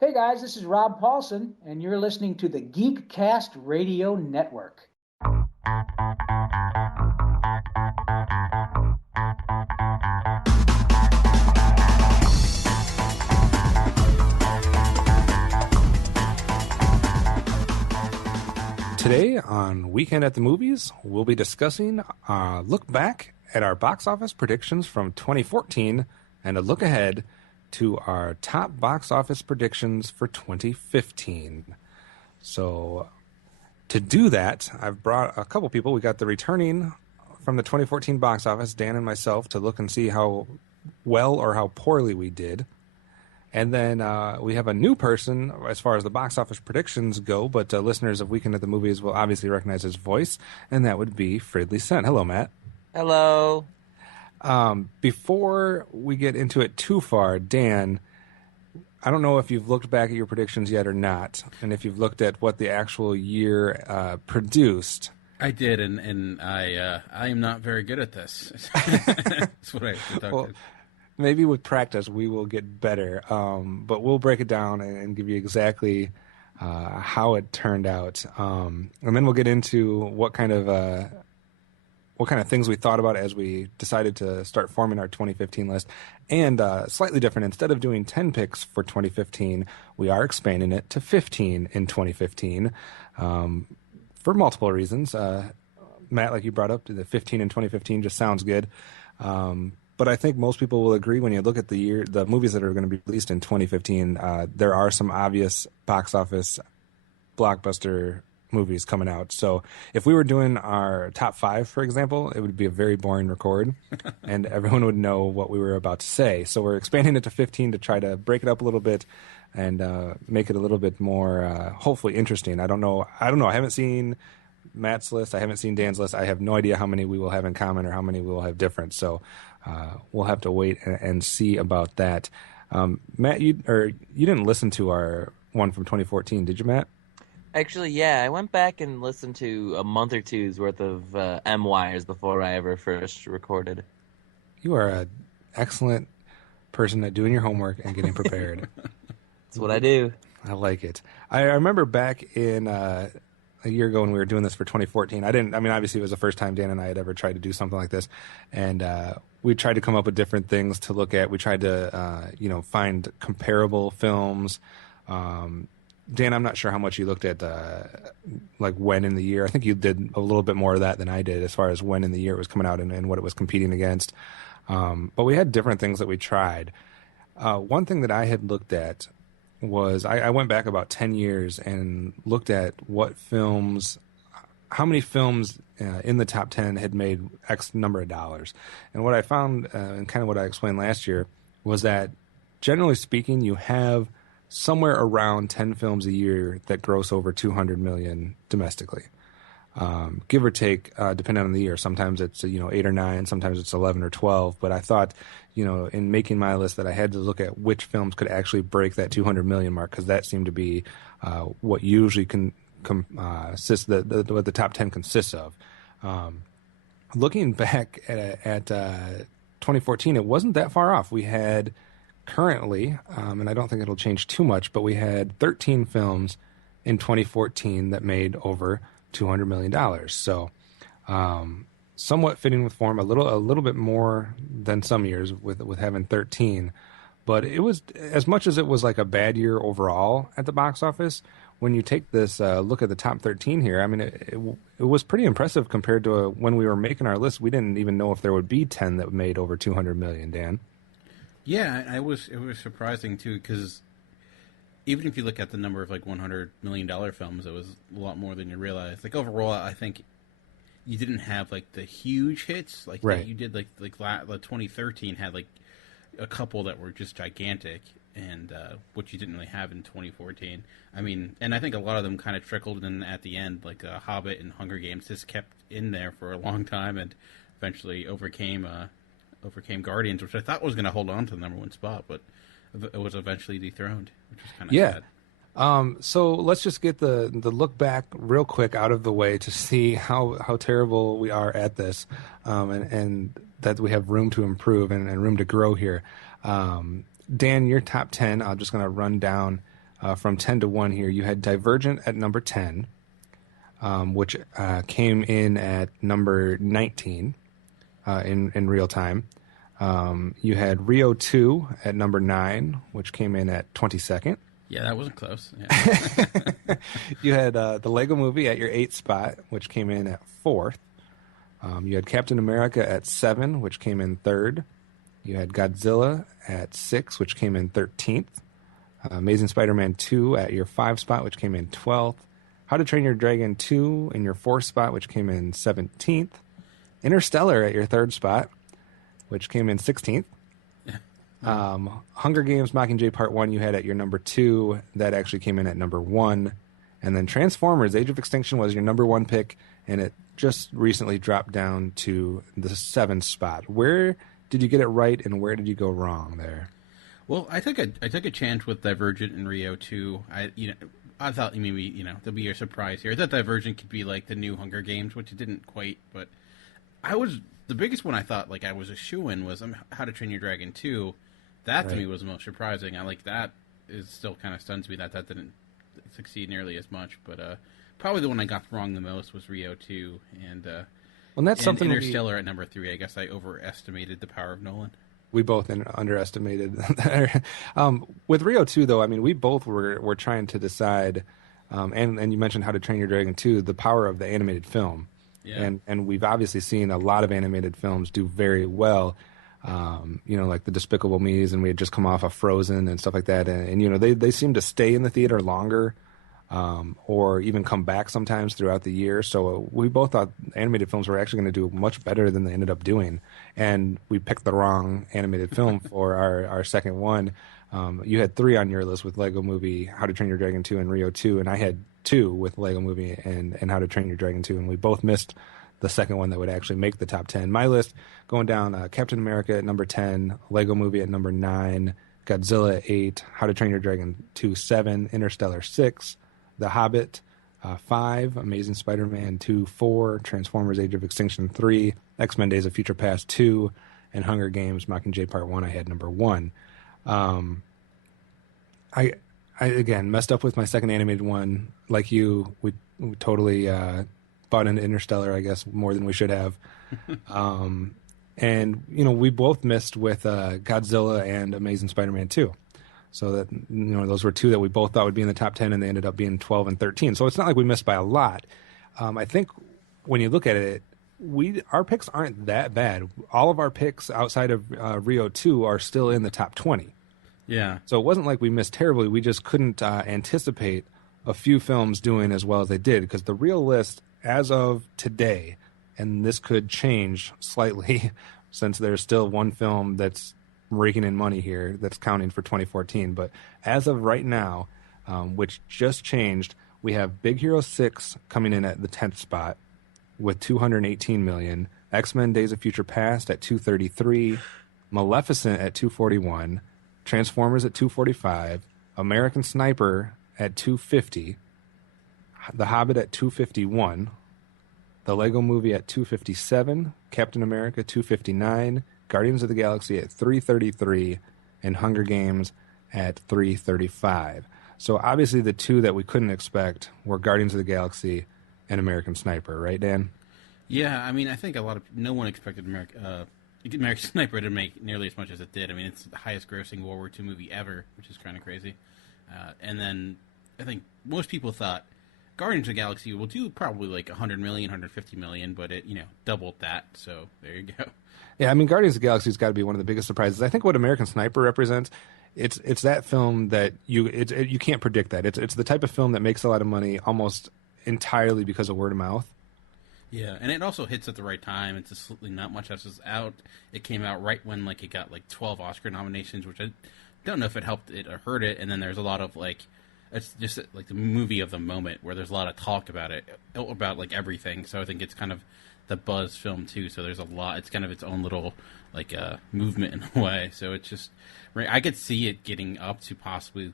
Hey guys, this is Rob Paulson, and you're listening to the Geekcast Radio Network. Today on Weekend at the Movies, we'll be discussing a look back at our box office predictions from 2014 and a look ahead to our top box office predictions for 2015. So to do that, I've brought a couple people. We got the returning from the 2014 box office, Dan and myself, to look and see how well or how poorly we did. And then we have a new person as far as the box office predictions go, but listeners of Weekend at the Movies will obviously recognize his voice, and that would be Fridley Sent. Hello, Matt. Hello. Before we get into it too far, Dan, I don't know if you've looked back at your predictions yet or not, and if you've looked at what the actual year produced. I did, and I am not very good at this. That's what I deducted. Well, maybe with practice we will get better, but we'll break it down and give you exactly how it turned out, and then we'll get into what kind of things we thought about as we decided to start forming our 2015 list. And slightly different, instead of doing 10 picks for 2015, we are expanding it to 15 in 2015 for multiple reasons. Matt, like you brought up, the 15 in 2015 just sounds good. But I think most people will agree when you look at the movies that are going to be released in 2015, there are some obvious box office blockbuster movies coming out. So if we were doing our top 5, for example, it would be a very boring record and everyone would know what we were about to say. So we're expanding it to 15 to try to break it up a little bit and make it a little bit more hopefully interesting. I don't know. I haven't seen Matt's list. I haven't seen Dan's list. I have no idea how many we will have in common or how many we will have different. So we'll have to wait and see about that. Matt, you didn't listen to our one from 2014, did you, Matt? Actually, yeah, I went back and listened to a month or two's worth of M-Wires before I ever first recorded. You are an excellent person at doing your homework and getting prepared. That's what I do. I like it. I remember back in a year ago when we were doing this for 2014. Obviously it was the first time Dan and I had ever tried to do something like this. And we tried to come up with different things to look at. We tried to, find comparable films. Dan, I'm not sure how much you looked at, like when in the year. I think you did a little bit more of that than I did as far as when in the year it was coming out and what it was competing against. But we had different things that we tried. One thing that I had looked at was I went back about 10 years and looked at how many films in the top 10 had made X number of dollars. And what I found, and kind of what I explained last year, was that generally speaking, you have somewhere around 10 films a year that gross over 200 million domestically. Give or take, depending on the year. Sometimes it's 8 or 9, sometimes it's 11 or 12. But I thought, in making my list, that I had to look at which films could actually break that 200 million mark, because that seemed to be what usually consists what the top 10 consists of. Looking back at 2014, it wasn't that far off. We had currently, and I don't think it'll change too much, but we had 13 films in 2014 that made over $200 million. So somewhat fitting with form, a little bit more than some years with having 13. But it was, as much as it was like a bad year overall at the box office, when you take this look at the top 13 here, I mean, it was pretty impressive compared to when we were making our list. We didn't even know if there would be 10 that made over 200 million, Dan. Yeah, it was surprising too, because even if you look at the number of like $100 million films, it was a lot more than you realize. Like overall, I think you didn't have like the huge hits like right. that you did. Like 2013 had like a couple that were just gigantic, and which you didn't really have in 2014. I mean, and I think a lot of them kind of trickled in at the end, like Hobbit and Hunger Games just kept in there for a long time, and eventually overcame Guardians, which I thought was going to hold on to the number one spot, but it was eventually dethroned, which is kind of sad. So let's just get the look back real quick out of the way to see how terrible we are at this, and that we have room to improve and room to grow here. Dan, your top 10, I'm just going to run down from 10 to 1 here. You had Divergent at number 10, which came in at number 19 in real time. You had Rio 2 at number 9, which came in at 22nd. Yeah, that wasn't close. Yeah. You had the Lego Movie at your 8th spot, which came in at 4th. You had Captain America at 7, which came in 3rd. You had Godzilla at 6, which came in 13th. Amazing Spider-Man 2 at your 5 spot, which came in 12th. How to Train Your Dragon 2 in your 4th spot, which came in 17th. Interstellar at your 3rd spot, which came in 16th. Hunger Games Mockingjay Part 1 you had at your number 2. That actually came in at number 1. And then Transformers Age of Extinction was your number 1 pick, and it just recently dropped down to the 7th spot. Where did you get it right, and where did you go wrong there? Well, I took a chance with Divergent and Rio 2. I thought maybe there'll be a surprise here. I thought Divergent could be like the new Hunger Games, which it didn't quite. But the biggest one I thought I was a shoo-in was How to Train Your Dragon 2. That to me was the most surprising. I like that. Is still kind of stuns me that didn't succeed nearly as much. But probably the one I got wrong the most was Rio 2 and that's something Interstellar at number 3. I guess I overestimated the power of Nolan. We both underestimated that. With Rio 2, though, I mean, we both were trying to decide, and you mentioned How to Train Your Dragon 2, the power of the animated film. Yeah. And we've obviously seen a lot of animated films do very well, like the Despicable Me's, and we had just come off of Frozen and stuff like that. And they seem to stay in the theater longer, or even come back sometimes throughout the year. So we both thought animated films were actually going to do much better than they ended up doing. And we picked the wrong animated film for our second one. You had 3 on your list with Lego Movie, How to Train Your Dragon 2, and Rio 2. And I had 2 with Lego Movie and How to Train Your Dragon 2. And we both missed the second one that would actually make the top 10. My list going down, Captain America at number 10, Lego Movie at number 9, Godzilla at 8, How to Train Your Dragon 2, 7, Interstellar 6, The Hobbit 5, Amazing Spider-Man 2, 4, Transformers Age of Extinction 3, X-Men Days of Future Past 2, and Hunger Games Mockingjay Part 1 I had number 1. I again messed up with my second animated one. Like you, we totally bought into Interstellar, I guess, more than we should have. And we both missed with Godzilla and Amazing Spider-Man 2. So that those were 2 that we both thought would be in the top 10, and they ended up being 12 and 13. So it's not like we missed by a lot. I think when you look at it, our picks aren't that bad. All of our picks outside of Rio 2 are still in the top 20. Yeah. So it wasn't like we missed terribly. We just couldn't anticipate a few films doing as well as they did, because the real list as of today, and this could change slightly since there's still one film that's raking in money here that's counting for 2014, but as of right now, which just changed, we have Big Hero 6 coming in at the 10th spot with 218 million, X-Men Days of Future Past at 233, Maleficent at 241, Transformers at 245, American Sniper at 250, The Hobbit at 251, The Lego Movie at 257, Captain America 259, Guardians of the Galaxy at 333, and Hunger Games at 335. So obviously the 2 that we couldn't expect were Guardians of the Galaxy and American Sniper, right, Dan? Yeah, I mean, I think no one expected American Sniper to make nearly as much as it did. I mean, it's the highest grossing World War II movie ever, which is kind of crazy. And then I think most people thought Guardians of the Galaxy will do probably like 100 million, 150 million, but it, doubled that. So there you go. Yeah, I mean, Guardians of the Galaxy has got to be one of the biggest surprises. I think what American Sniper represents, it's that film that you can't predict that. It's the type of film that makes a lot of money almost entirely because of word of mouth. Yeah, and it also hits at the right time. It's absolutely not much else is out. It came out right when it got 12 Oscar nominations, which I don't know if it helped it or hurt it. And then there's a lot of it's just the movie of the moment where there's a lot of talk about it, about everything. So I think it's kind of the buzz film too. So there's a lot. It's kind of its own little movement in a way. So it's just I could see it getting up to possibly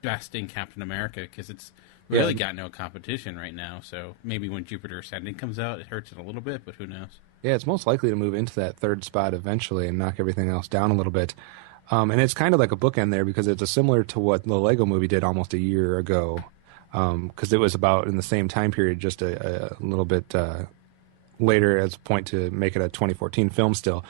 besting Captain America because it's really got no competition right now. So maybe when Jupiter Ascending comes out, it hurts it a little bit, but who knows? Yeah, it's most likely to move into that third spot eventually and knock everything else down a little bit. And it's kind of like a bookend there because it's similar to what the Lego movie did almost a year ago, because it was about in the same time period, just a little bit later as a point to make it a 2014 film still.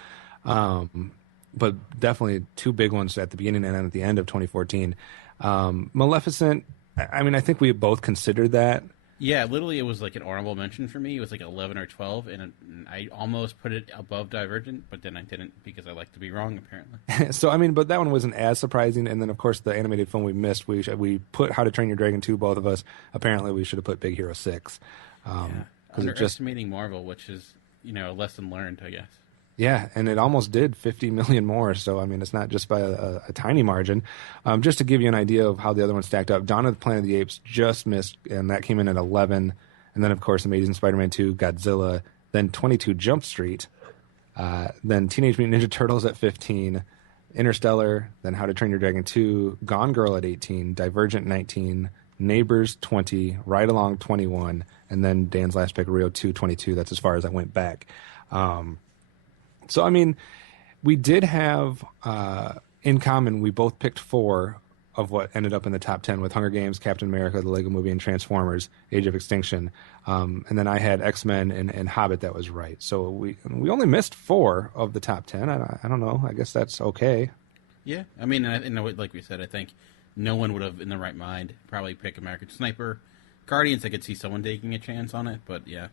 But definitely two big ones at the beginning and at the end of 2014. Maleficent, I mean, I think we both considered that. Yeah, literally, it was like an honorable mention for me. It was like 11 or 12, and I almost put it above Divergent, but then I didn't because I like to be wrong, apparently. So, I mean, but that one wasn't as surprising. And then, of course, the animated film we missed, we put How to Train Your Dragon 2, both of us. Apparently, we should have put Big Hero 6. Yeah. Underestimating Marvel, which is, a lesson learned, I guess. Yeah, and it almost did 50 million more. So, I mean, it's not just by a tiny margin. Just to give you an idea of how the other one stacked up, Dawn of the Planet of the Apes just missed, and that came in at 11. And then, of course, Amazing Spider-Man 2, Godzilla, then 22 Jump Street, then Teenage Mutant Ninja Turtles at 15, Interstellar, then How to Train Your Dragon 2, Gone Girl at 18, Divergent 19, Neighbors 20, Ride Along 21, and then Dan's last pick, Rio 2, 22. That's as far as I went back. So, I mean, we did have, in common, we both picked 4 of what ended up in the top 10 with Hunger Games, Captain America, the Lego Movie, and Transformers, Age of Extinction. And then I had X-Men and Hobbit that was right. So we only missed 4 of the top 10. I don't know. I guess that's okay. Yeah. I mean, like we said, I think no one would have, in the right mind, probably pick American Sniper. Guardians, I could see someone taking a chance on it, but yeah.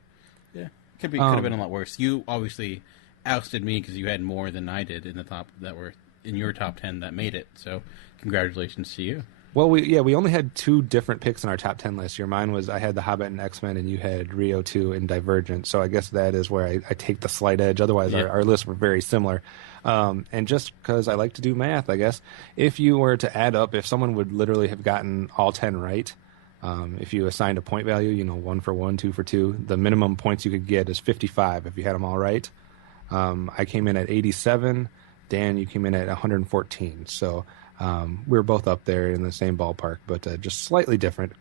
Could have been a lot worse. You obviously ousted me because you had more than I did in the top that were in your top 10 that made it. So congratulations to you. Well, we only had 2 different picks in our top 10 list. Mine was I had The Hobbit and X-Men, and you had Rio 2 and Divergent. So I guess that is where I take the slight edge. Otherwise, our lists were very similar. And just because I like to do math, I guess, if you were to add up, if someone would literally have gotten all 10 right, if you assigned a point value, 1 for 1, 2 for 2, the minimum points you could get is 55 if you had them all right. I came in at 87. Dan, you came in at 114. So we were both up there in the same ballpark, but just slightly different.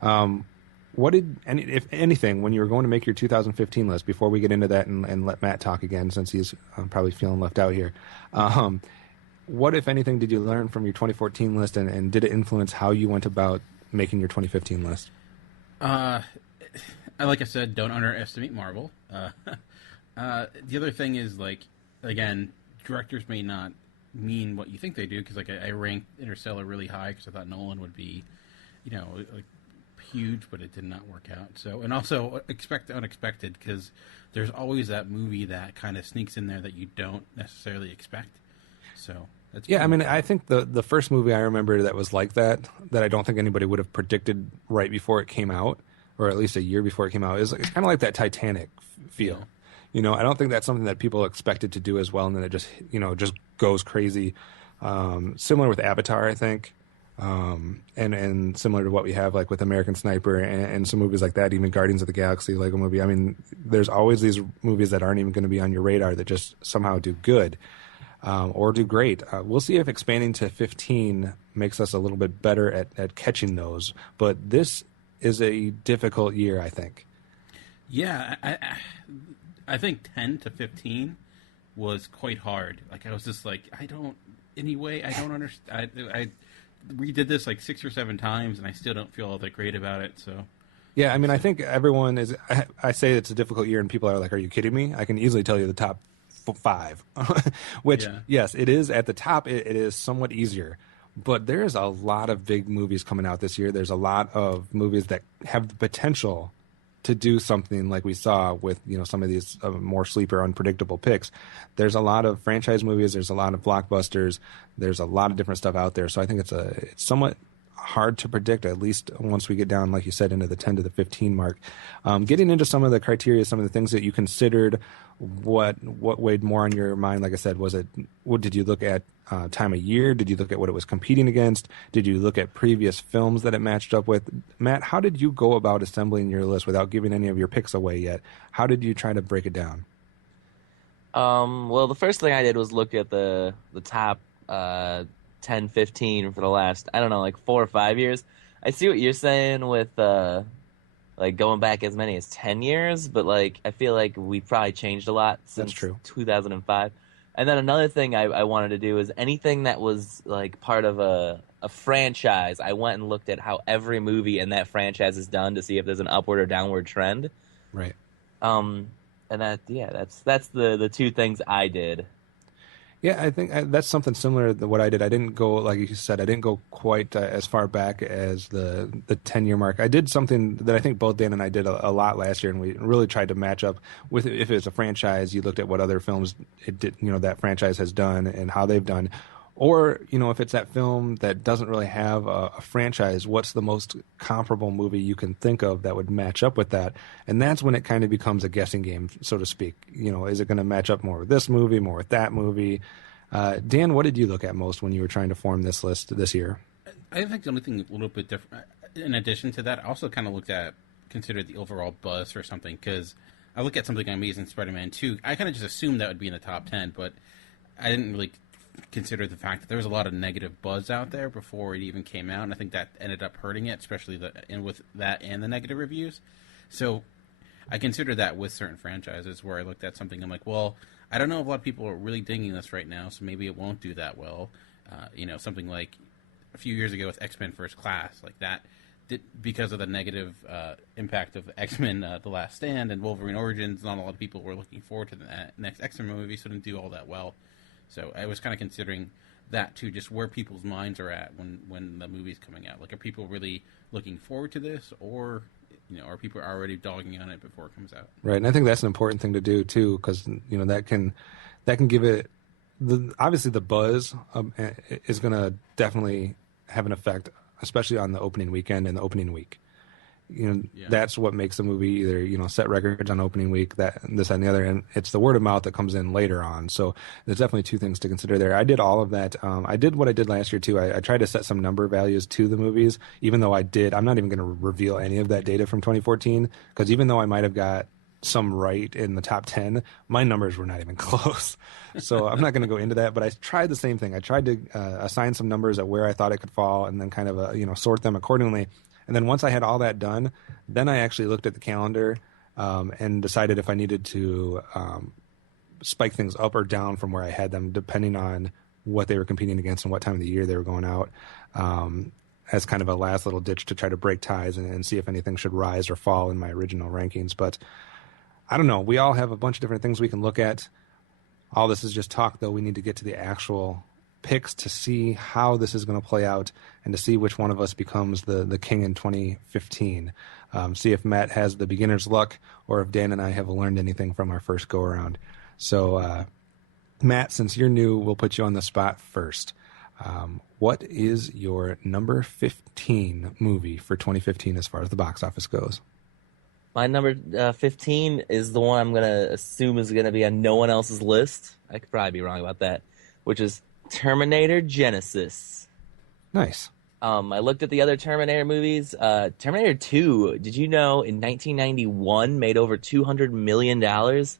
What did, if anything, when you were going to make your 2015 list, before we get into that and let Matt talk again, since he's probably feeling left out here, what, if anything, did you learn from your 2014 list, and did it influence how you went about making your 2015 list? Like I said, don't underestimate Marvel. The other thing is, again, directors may not mean what you think they do, because I ranked Interstellar really high because I thought Nolan would be, huge, but it did not work out. So, and also expect the unexpected, because there's always that movie that kind of sneaks in there that you don't necessarily expect. So that's I mean, I think the first movie I remember that was like that I don't think anybody would have predicted right before it came out, or at least a year before it came out, is it's kind of like that Titanic feel. Yeah. I don't think that's something that people expected to do as well, and then it just, just goes crazy. Similar with Avatar, I think, and similar to what we have like with American Sniper and some movies like that, even Guardians of the Galaxy, Lego Movie. I mean, there's always these movies that aren't even going to be on your radar that just somehow do good or do great. We'll see if expanding to 15 makes us a little bit better at catching those. But this is a difficult year, I think. Yeah, I think 10 to 15 was quite hard. I was just I don't understand. I redid this 6 or 7 times, and I still don't feel all that great about it. So, yeah, I mean, I think everyone is. I say it's a difficult year, and people are like, "Are you kidding me?" I can easily tell you the top 5, which yes, it is at the top. It is somewhat easier, but there's a lot of big movies coming out this year. There's a lot of movies that have the potential to do something like we saw with some of these more sleeper, unpredictable picks. There's a lot of franchise movies. There's a lot of blockbusters. There's a lot of different stuff out there. So I think it's somewhat hard to predict, at least once we get down, like you said, into the 10 to the 15 mark. Getting into some of the criteria, some of the things that you considered, what weighed more on your mind? Like I said, what did you look at? Time of year? Did you look at what it was competing against? Did you look at previous films that it matched up with? Matt, how did you go about assembling your list without giving any of your picks away yet? How did you try to break it down? Well, the first thing I did was look at the top 10, 15 for the last, 4 or 5 years. I see what you're saying with going back as many as 10 years, but I feel like we've probably changed a lot since 2005. And then another thing I wanted to do is anything that was like part of a franchise. I went and looked at how every movie in that franchise is done to see if there's an upward or downward trend. Right. And that's the two things I did. Yeah, I think that's something similar to what I did. I didn't go, like you said, I didn't go quite as far back as the 10-year mark. I did something that I think both Dan and I did a lot last year, and we really tried to match up with, if it's a franchise, you looked at what other films it did, that franchise has done and how they've done. Or, if it's that film that doesn't really have a franchise, what's the most comparable movie you can think of that would match up with that? And that's when it kind of becomes a guessing game, so to speak. Is it going to match up more with this movie, more with that movie? Dan, what did you look at most when you were trying to form this list this year? I think the only thing a little bit different, in addition to that, I also kind of considered the overall buzz or something, because I look at something like Amazing Spider-Man 2, I kind of just assumed that would be in the top 10, but I didn't really consider the fact that there was a lot of negative buzz out there before it even came out, and I think that ended up hurting it, especially with that and the negative reviews. So I consider that with certain franchises where I looked at something, I'm like, well, I don't know if a lot of people are really digging this right now, so maybe it won't do that well. Something like a few years ago with X-Men First Class, like that, because of the negative impact of X-Men The Last Stand and Wolverine Origins, not a lot of people were looking forward to the next X-Men movie, so it didn't do all that well. So I was kind of considering that too, just where people's minds are at when the movie's coming out. Like, are people really looking forward to this, or are people already dogging on it before it comes out? Right, and I think that's an important thing to do too, because that can give it obviously the buzz is going to definitely have an effect, especially on the opening weekend and the opening week. That's what makes the movie either set records on opening week, that this and the other, and it's the word of mouth that comes in later on. So there's definitely two things to consider there. I did all of that. I did what I did last year too. I tried to set some number values to the movies, even though I'm not even going to reveal any of that data from 2014, because even though I might have got some right in the top 10, my numbers were not even close. So I'm not going to go into that, but I tried the same thing. I tried to assign some numbers at where I thought it could fall, and then kind of sort them accordingly. And then once I had all that done, then I actually looked at the calendar and decided if I needed to spike things up or down from where I had them, depending on what they were competing against and what time of the year they were going out, as kind of a last little ditch to try to break ties and see if anything should rise or fall in my original rankings. But I don't know. We all have a bunch of different things we can look at. All this is just talk, though. We need to get to the actual picks to see how this is going to play out and to see which one of us becomes the king in 2015. See if Matt has the beginner's luck or if Dan and I have learned anything from our first go around. So, Matt, since you're new, we'll put you on the spot first. What is your number 15 movie for 2015 as far as the box office goes? My number 15 is the one I'm going to assume is going to be on no one else's list. I could probably be wrong about that, which is Terminator Genisys. Nice. I looked at the other Terminator movies. Terminator 2, did you know, in 1991 made over $200 million? That's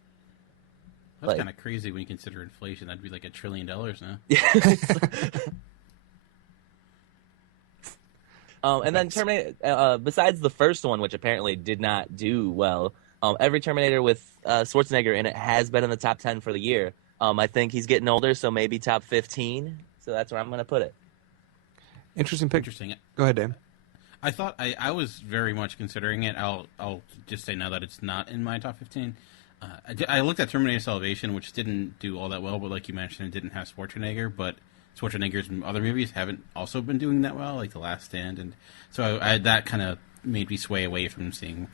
kind of crazy when you consider inflation. That'd be like $1 trillion now. And then Terminator, besides the first one, which apparently did not do well, every Terminator with Schwarzenegger in it has been in the top 10 for the year. I think he's getting older, so maybe top 15. So that's where I'm going to put it. Interesting pick. Interesting. Go ahead, Dan. I thought I was very much considering it. I'll just say now that it's not in my top 15. I looked at Terminator Salvation, which didn't do all that well, but like you mentioned, it didn't have Schwarzenegger. But Schwarzenegger's other movies haven't also been doing that well, like The Last Stand, and so that kind of made me sway away from seeing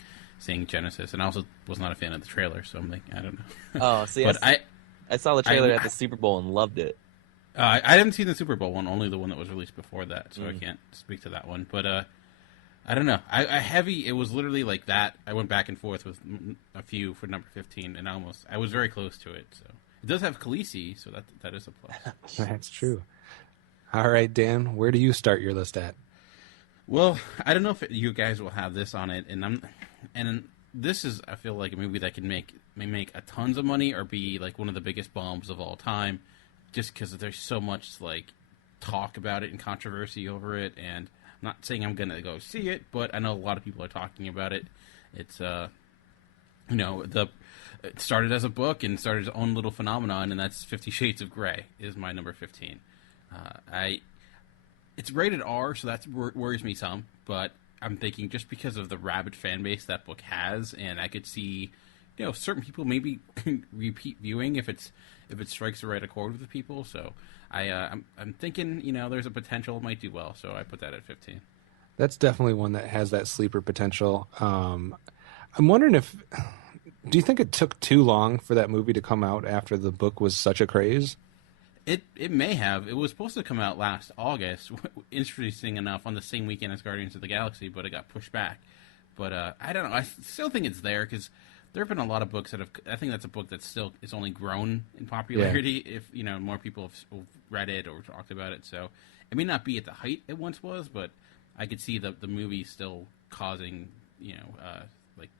Genisys. And I also was not a fan of the trailer, so I'm like, I don't know. Oh, see, but I saw the trailer at the Super Bowl and loved it. I haven't seen the Super Bowl one, only the one that was released before that, so I can't speak to that one. But I don't know. It was literally like that. I went back and forth with a few for number 15, and I was very close to it. So it does have Khaleesi, so that is a plus. That's true. All right, Dan, where do you start your list at? Well, I don't know if you guys will have this on it, and this is, I feel like, a movie that may make a tons of money or be like one of the biggest bombs of all time, just because there's so much like talk about it and controversy over it. And I'm not saying I'm gonna go see it, but I know a lot of people are talking about it. It's It started as a book and started its own little phenomenon, and that's 50 Shades of Grey is my number 15. It's rated R, so that worries me some, but I'm thinking just because of the rabid fan base that book has, and I could see, certain people maybe repeat viewing if it strikes the right accord with the people. So I'm thinking, there's a potential it might do well, so I put that at 15. That's definitely one that has that sleeper potential. I'm wondering do you think it took too long for that movie to come out after the book was such a craze? It may have. It was supposed to come out last August, interesting enough, on the same weekend as Guardians of the Galaxy, but it got pushed back. But I don't know. I still think it's there because there have been a lot of books that have. I think that's a book that still is only grown in popularity if more people have read it or talked about it. So it may not be at the height it once was, but I could see the movie still causing like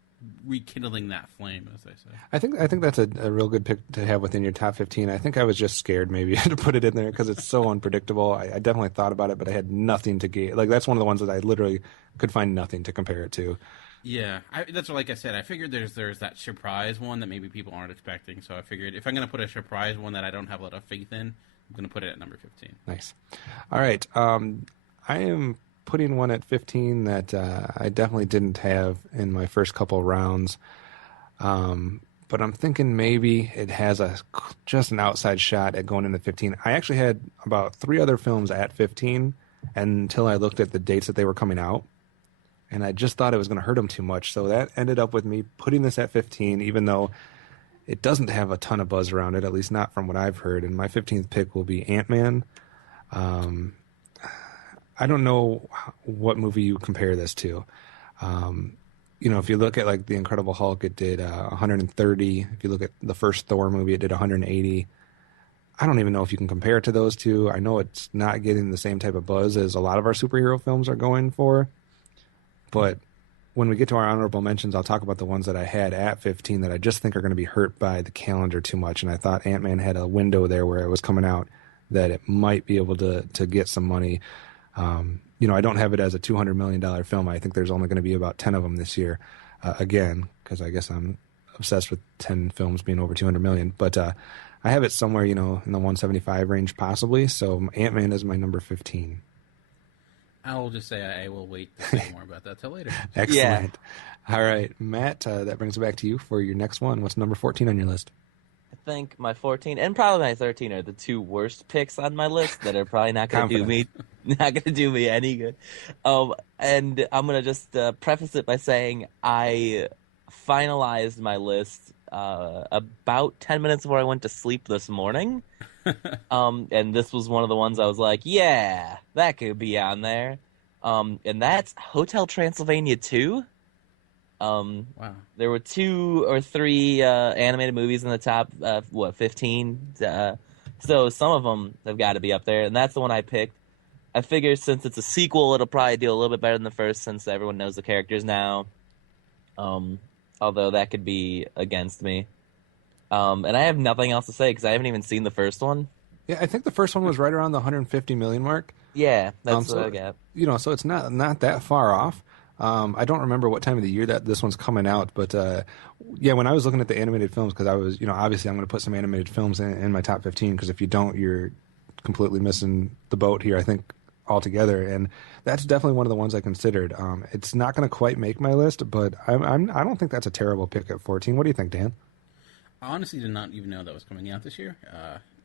rekindling that flame, as they say. I think that's a real good pick to have within your top 15. I think I was just scared maybe to put it in there because it's so unpredictable. I definitely thought about it, but I had nothing to get. Like, that's one of the ones that I literally could find nothing to compare it to. Yeah, that's like I said. I figured there's that surprise one that maybe people aren't expecting. So I figured if I'm going to put a surprise one that I don't have a lot of faith in, I'm going to put it at number 15. Nice. All right. I am putting one at 15 that I definitely didn't have in my first couple rounds. But I'm thinking maybe it has just an outside shot at going into 15. I actually had about 3 other films at 15 until I looked at the dates that they were coming out. And I just thought it was going to hurt them too much. So that ended up with me putting this at 15, even though it doesn't have a ton of buzz around it, at least not from what I've heard. And my 15th pick will be Ant-Man. I don't know what movie you compare this to. If you look at like The Incredible Hulk, it did 130. If you look at the first Thor movie, it did 180. I don't even know if you can compare it to those two. I know it's not getting the same type of buzz as a lot of our superhero films are going for. But when we get to our honorable mentions, I'll talk about the ones that I had at 15 that I just think are going to be hurt by the calendar too much. And I thought Ant-Man had a window there where it was coming out that it might be able to get some money. I don't have it as a $200 million film. I think there's only going to be about 10 of them this year, again, because I guess I'm obsessed with 10 films being over 200 million. But I have it somewhere, in the 175 range possibly. So Ant-Man is my number 15. I'll just say I will wait to say more about that till later. Excellent. Yeah. All right, Matt, that brings it back to you for your next one. What's number 14 on your list? I think my 14 and probably my 13 are the 2 worst picks on my list that are probably not going to do me any good. And I'm going to just preface it by saying I finalized my list about 10 minutes before I went to sleep this morning. And this was one of the ones I was like, yeah, that could be on there. And that's Hotel Transylvania 2. Wow. There were 2 or 3 animated movies in the top 15. So some of them have got to be up there, and that's the one I picked. I figure since it's a sequel, it'll probably do a little bit better than the first, since everyone knows the characters now. Although that could be against me. And I have nothing else to say because I haven't even seen the first one. Yeah, I think the first one was right around the 150 million mark. Yeah, that's what I got. So it's not that far off. I don't remember what time of the year that this one's coming out, but when I was looking at the animated films, because I was, obviously I'm going to put some animated films in my top 15, because if you don't, you're completely missing the boat here, I think, altogether. And that's definitely one of the ones I considered. It's not going to quite make my list, but I don't think that's a terrible pick at 14. What do you think, Dan? I honestly did not even know that was coming out this year.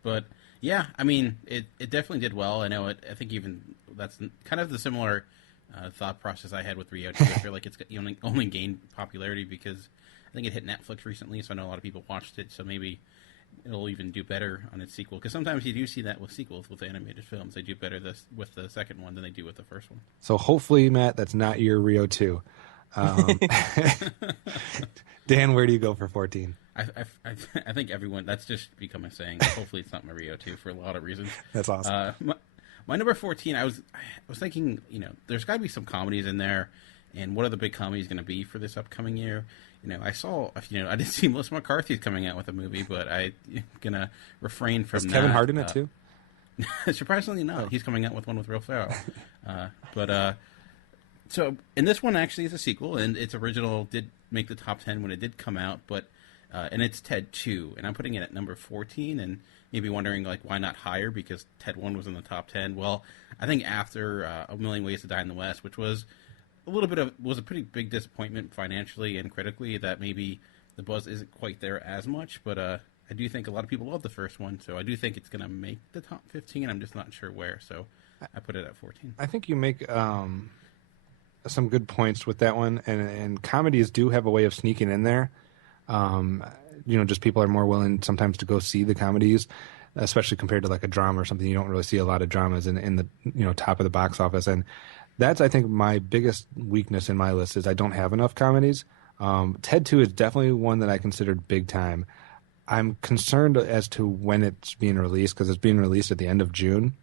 But yeah, I mean, it definitely did well. I know it. I think even that's kind of the similar thought process I had with Rio 2. I feel like it's only gained popularity because I think it hit Netflix recently, so I know a lot of people watched it. So maybe it'll even do better on its sequel. Because sometimes you do see that with sequels with animated films. They do better with the second one than they do with the first one. So hopefully, Matt, that's not your Rio 2. Dan, where do you go for 14? I think everyone, that's just become a saying. Hopefully it's not my Rio 2 for a lot of reasons. That's awesome. My number 14, I was thinking, there's got to be some comedies in there, and what are the big comedies going to be for this upcoming year? I saw, I didn't see Melissa McCarthy's coming out with a movie, but I'm going to refrain from that. Is Kevin Hart in it too? Surprisingly, no. He's coming out with one with Will Ferrell. So, and this one actually is a sequel, and its original did make the top 10 when it did come out, but and it's Ted 2, and I'm putting it at number 14, and maybe wondering like why not higher, because Ted 1 was in the top 10. Well, I think after A Million Ways to Die in the West, which was was a pretty big disappointment financially and critically, that maybe the buzz isn't quite there as much, but I do think a lot of people love the first one, so I do think it's going to make the top 15. I'm just not sure where, so I put it at 14. I think you make some good points with that one, and comedies do have a way of sneaking in there. Just people are more willing sometimes to go see the comedies, especially compared to like a drama or something. You don't really see a lot of dramas in the top of the box office, and that's, I think, my biggest weakness in my list is I don't have enough comedies. Ted 2 is definitely one that I considered big time. I'm concerned as to when it's being released, because it's being released at the end of June,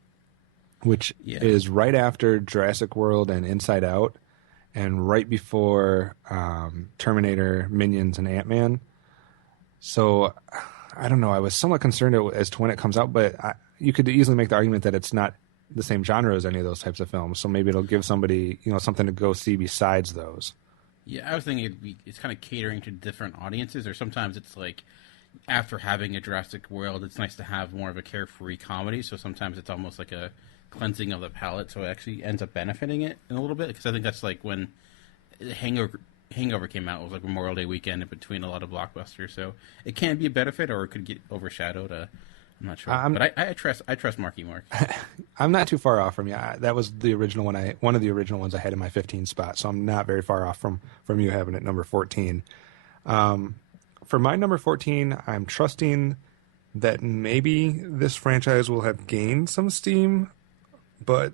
which is right after Jurassic World and Inside Out, and right before Terminator, Minions, and Ant-Man. So, I don't know. I was somewhat concerned as to when it comes out, but you could easily make the argument that it's not the same genre as any of those types of films. So maybe it'll give somebody, something to go see besides those. Yeah, I was thinking it's kind of catering to different audiences, or sometimes it's like after having a Jurassic World, it's nice to have more of a carefree comedy. So sometimes it's almost like a cleansing of the palate, so it actually ends up benefiting it in a little bit. Because I think that's like when Hangover came out. It was like Memorial Day weekend in between a lot of blockbusters, so it can be a benefit, or it could get overshadowed. I'm not sure, but I trust Marky Mark. I'm not too far off from you. That was the original one of the original ones I had in my 15 spot, so I'm not very far off from you having it number 14. For my number 14, I'm trusting that maybe this franchise will have gained some steam, but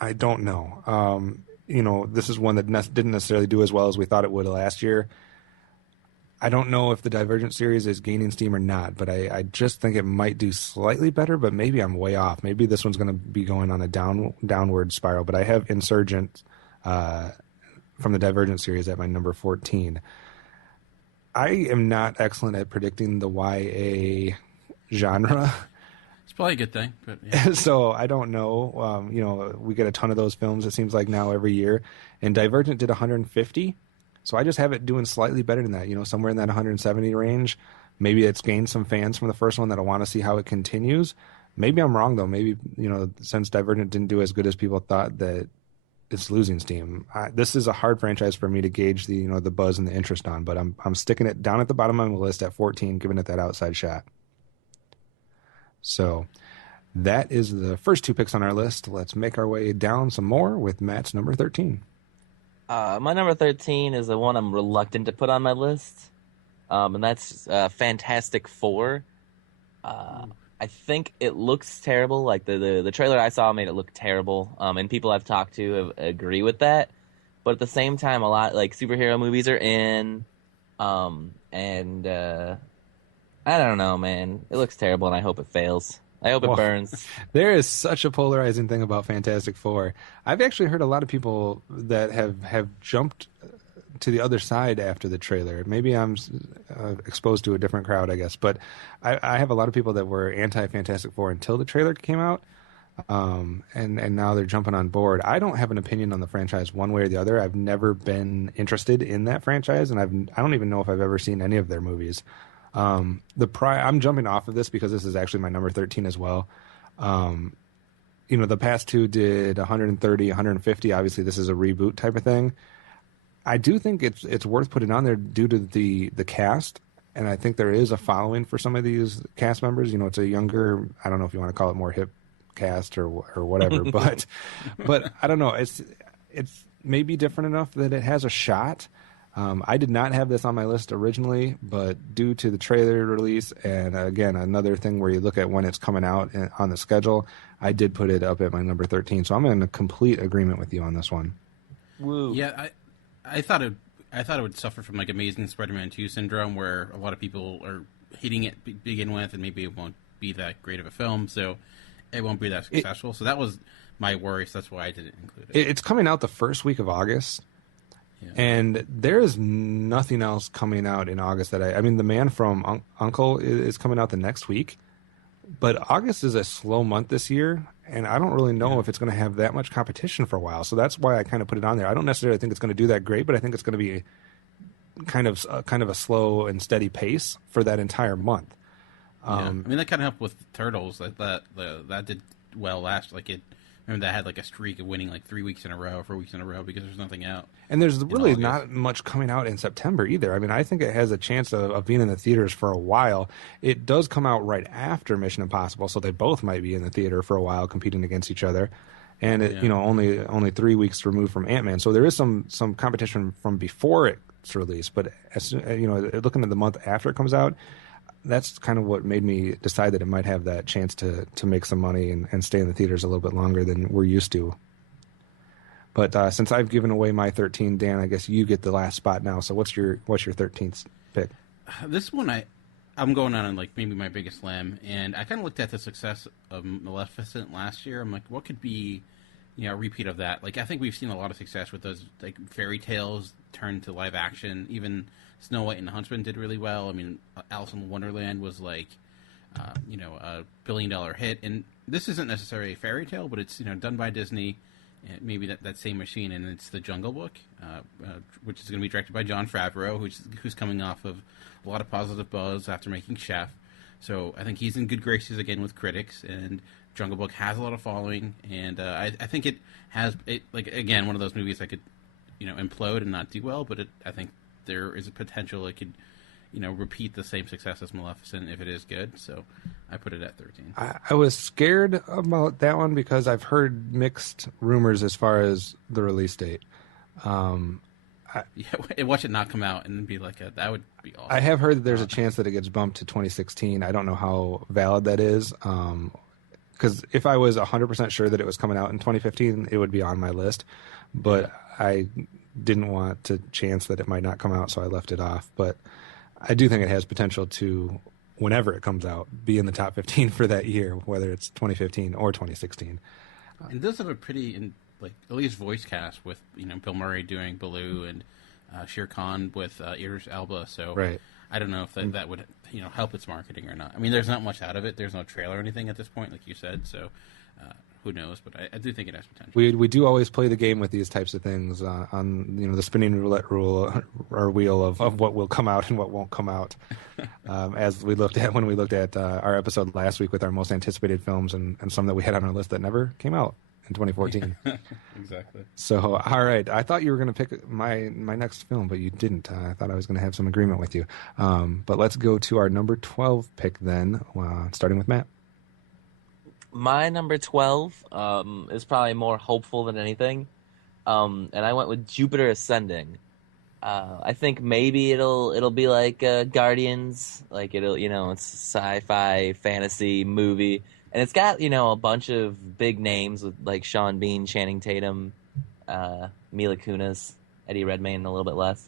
I don't know. This is one that didn't necessarily do as well as we thought it would last year. I don't know if the Divergent series is gaining steam or not, but I just think it might do slightly better, but maybe I'm way off. Maybe this one's going to be going on a downward spiral, but I have Insurgent from the Divergent series at my number 14. I am not excellent at predicting the YA genre. It's probably a good thing, but yeah. So I don't know. We get a ton of those films, it seems like, now every year, and Divergent did 150. So I just have it doing slightly better than that, somewhere in that 170 range. Maybe it's gained some fans from the first one that'll want to see how it continues. Maybe I'm wrong, though. Maybe, since Divergent didn't do as good as people thought, that it's losing steam. This is a hard franchise for me to gauge the buzz and the interest on, but I'm sticking it down at the bottom of my list at 14, giving it that outside shot. So that is the first two picks on our list. Let's make our way down some more with Matt's number 13. My number 13 is the one I'm reluctant to put on my list, and that's Fantastic Four. I think it looks terrible. Like the trailer I saw made it look terrible, and people I've talked to agree with that. But at the same time, a lot like superhero movies are in, and I don't know, man. It looks terrible, and I hope it fails. I hope it burns. There is such a polarizing thing about Fantastic Four. I've actually heard a lot of people that have jumped to the other side after the trailer. Maybe I'm exposed to a different crowd, I guess. But I have a lot of people that were anti-Fantastic Four until the trailer came out, and now they're jumping on board. I don't have an opinion on the franchise one way or the other. I've never been interested in that franchise, and I don't even know if I've ever seen any of their movies. I'm jumping off of this because this is actually my number 13 as well. The past two did 130, 150. Obviously, this is a reboot type of thing. I do think it's worth putting on there due to the cast, and I think there is a following for some of these cast members. It's a younger, I don't know if you want to call it more hip cast or whatever, but I don't know. It's maybe different enough that it has a shot. I did not have this on my list originally, but due to the trailer release, and again, another thing where you look at when it's coming out on the schedule, I did put it up at my number 13. So I'm in a complete agreement with you on this one. Woo. Yeah, I thought it would suffer from like Amazing Spider-Man 2 syndrome, where a lot of people are hating it to begin with, and maybe it won't be that great of a film, so it won't be that successful. So that was my worry, so that's why I didn't include it. It's coming out the first week of August. Yeah. And there is nothing else coming out in August that I mean, The Man from Uncle is coming out the next week, but August is a slow month this year, and I don't really know if it's going to have that much competition for a while. So that's why I kind of put it on there. I don't necessarily think it's going to do that great, but I think it's going to be kind of a slow and steady pace for that entire month. I mean, that kind of helped with Turtles. That did well last. Remember that had like a streak of winning like 3 weeks in a row, 4 weeks in a row because there's nothing out. And there's really not much coming out in September either. I mean, I think it has a chance of being in the theaters for a while. It does come out right after Mission Impossible, so they both might be in the theater for a while competing against each other. And only 3 weeks removed from Ant-Man, so there is some competition from before it's released. But looking at the month after it comes out, that's kind of what made me decide that it might have that chance to make some money and stay in the theaters a little bit longer than we're used to. But since I've given away my 13, Dan, I guess you get the last spot now. So what's your 13th pick? This one I'm going on like maybe my biggest limb, and I kind of looked at the success of Maleficent last year. I'm like, what could be, a repeat of that? Like, I think we've seen a lot of success with those like fairy tales turned to live action. Even Snow White and the Huntsman did really well. I mean, Alice in Wonderland was like, a $1 billion hit, and this isn't necessarily a fairy tale, but it's done by Disney, maybe that same machine, and it's The Jungle Book, which is going to be directed by Jon Favreau, who's coming off of a lot of positive buzz after making Chef. So I think he's in good graces again with critics, and Jungle Book has a lot of following, and I think it has again one of those movies that could implode and not do well, but I think there is a potential it could repeat the same success as Maleficent if it is good. So I put it at 13. I was scared about that one because I've heard mixed rumors as far as the release date. Watch it not come out and be like that would be awesome. I have heard that there's a chance that it gets bumped to 2016. I don't know how valid that is. Because if I was 100% sure that it was coming out in 2015, it would be on my list. But I didn't want to chance that it might not come out, so I left it off. But I do think it has potential to, whenever it comes out, be in the top 15 for that year, whether it's 2015 or 2016. And it does have a pretty, at least voice cast with, Bill Murray doing Baloo and Shere Khan with Idris Elba. So right. I don't know if that would, help its marketing or not. I mean, there's not much out of it. There's no trailer or anything at this point, like you said. So who knows? But I do think it has potential. We do always play the game with these types of things on the spinning roulette wheel of what will come out and what won't come out. As we looked at when we looked at our episode last week with our most anticipated films and some that we had on our list that never came out in 2014. Exactly. So, all right. I thought you were going to pick my next film, but you didn't. I thought I was going to have some agreement with you. But let's go to our number 12 pick then, starting with Matt. My number 12 is probably more hopeful than anything, and I went with Jupiter Ascending. I think maybe it'll be like Guardians, like it's a sci-fi fantasy movie, and it's got a bunch of big names with like Sean Bean, Channing Tatum, Mila Kunis, Eddie Redmayne, a little bit less.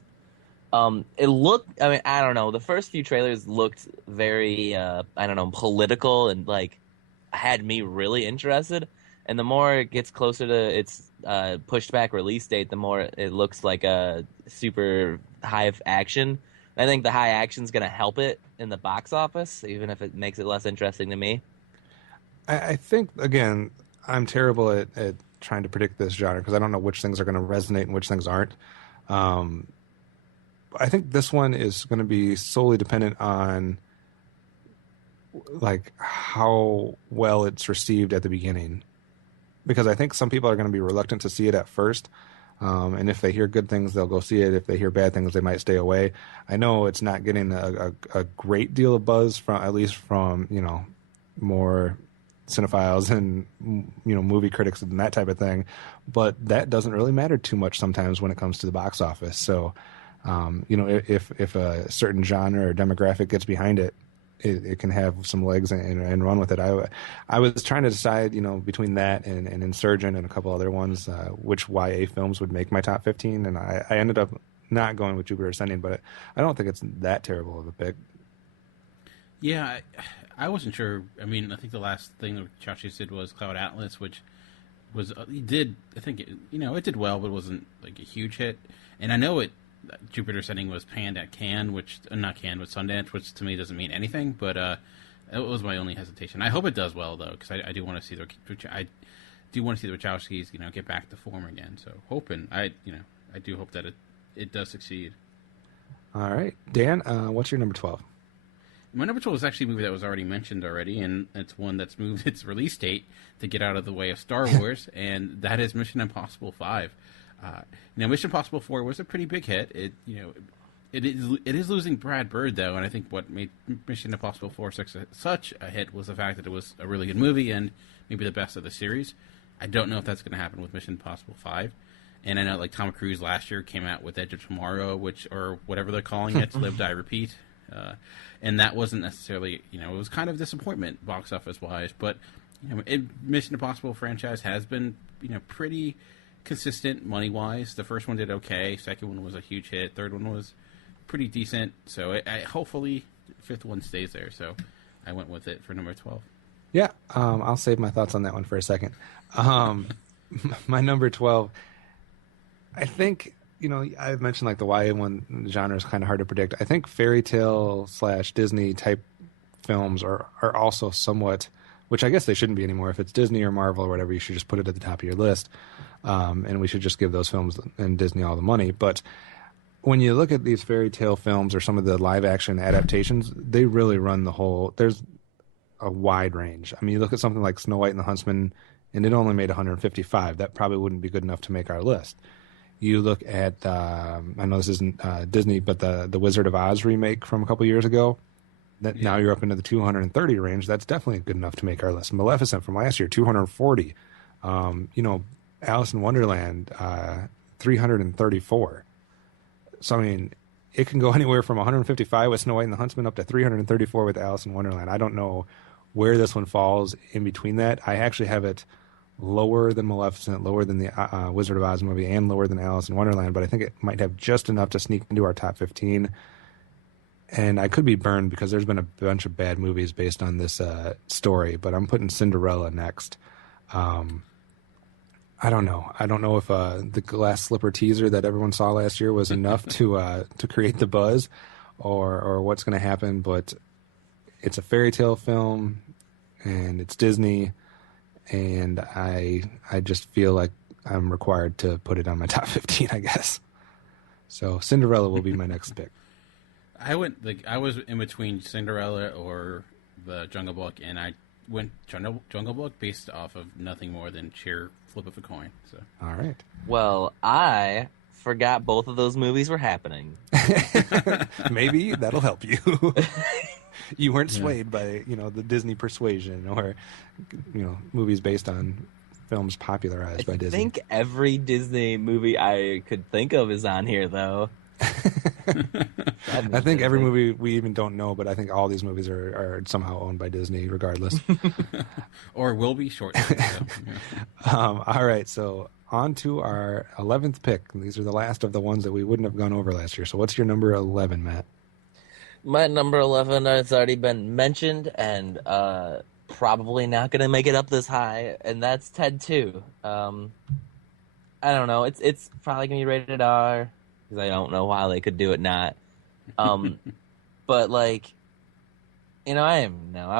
It looked, I don't know, the first few trailers looked very political and like had me really interested, and the more it gets closer to its pushed back release date, the more it looks like a super high action. I think the high action's going to help it in the box office, even if it makes it less interesting to me. I think, again, I'm terrible at trying to predict this genre because I don't know which things are going to resonate and which things aren't. I think this one is going to be solely dependent on like how well it's received at the beginning, because I think some people are going to be reluctant to see it at first, and if they hear good things they'll go see it. If they hear bad things they might stay away. I know it's not getting a great deal of buzz from, at least from more cinephiles and movie critics and that type of thing, but that doesn't really matter too much sometimes when it comes to the box office. So if a certain genre or demographic gets behind it, it can have some legs and run with it. I was trying to decide, between that and Insurgent and a couple other ones, which YA films would make my top 15, and I ended up not going with Jupiter Ascending, but I don't think it's that terrible of a pick. Yeah, I wasn't sure. I mean, I think the last thing that Chachi did was Cloud Atlas, which was he did. I think it did well, but it wasn't like a huge hit. And I know Jupiter Ascending was panned at Cannes, which not Cannes, but Sundance, which to me doesn't mean anything. But It was my only hesitation. I hope it does well though, because I do want to see the Wachowskis, get back to form again. So I do hope that it does succeed. All right, Dan, what's your number 12? My number 12 is actually a movie that was already mentioned already, and it's one that's moved its release date to get out of the way of Star Wars, and that is Mission Impossible 5. Mission Impossible 4 was a pretty big hit. It is losing Brad Bird though, and I think what made Mission Impossible 4 such a hit was the fact that it was a really good movie and maybe the best of the series. I don't know if that's going to happen with Mission Impossible 5. And I know, like, Tom Cruise last year came out with Edge of Tomorrow, or whatever they're calling it, Live, Die, Repeat. And that wasn't necessarily, it was kind of disappointment box office wise. But, Mission Impossible franchise has been, pretty consistent money wise. The first one did okay. Second one was a huge hit. Third one was pretty decent. So hopefully the fifth one stays there. So I went with it for number 12. Yeah, I'll save my thoughts on that one for a second. My number 12. I think, I've mentioned like the YA1 genre is kind of hard to predict. I think fairy tale / Disney type films are also somewhat, which I guess they shouldn't be anymore. If it's Disney or Marvel or whatever, you should just put it at the top of your list. And we should just give those films and Disney all the money. But when you look at these fairy tale films or some of the live action adaptations, they really run there's a wide range. I mean, you look at something like Snow White and the Huntsman, and it only made 155. That probably wouldn't be good enough to make our list. You look at, I know this isn't Disney, but the Wizard of Oz remake from a couple years ago, now you're up into the 230 range. That's definitely good enough to make our list. Maleficent from last year, 240. Alice in Wonderland, 334. So, I mean, it can go anywhere from 155 with Snow White and the Huntsman up to 334 with Alice in Wonderland. I don't know where this one falls in between that. I actually have it lower than Maleficent, lower than the Wizard of Oz movie, and lower than Alice in Wonderland, but I think it might have just enough to sneak into our top 15. And I could be burned because there's been a bunch of bad movies based on this story, but I'm putting Cinderella next. I don't know. I don't know if the glass slipper teaser that everyone saw last year was enough to create the buzz or what's going to happen, but it's a fairy tale film and it's Disney. And I just feel like I'm required to put it on my top 15, I guess. So Cinderella will be my next pick. I was in between Cinderella or the Jungle Book, and I went Jungle Book based off of nothing more than sheer flip of a coin. So all right. Well, I forgot both of those movies were happening. Maybe that'll help you. You weren't swayed by, the Disney persuasion or, movies based on films popularized by Disney. I think every Disney movie I could think of is on here, though. I think every movie we even don't know, but I think all these movies are somehow owned by Disney regardless. Or will be shortly. So, yeah. All right, so on to our 11th pick. These are the last of the ones that we wouldn't have gone over last year. So what's your number 11, Matt? My number 11 has already been mentioned, and probably not going to make it up this high, and that's Ted 2. I don't know. It's probably going to be rated R, because I don't know why they could do it not. But, I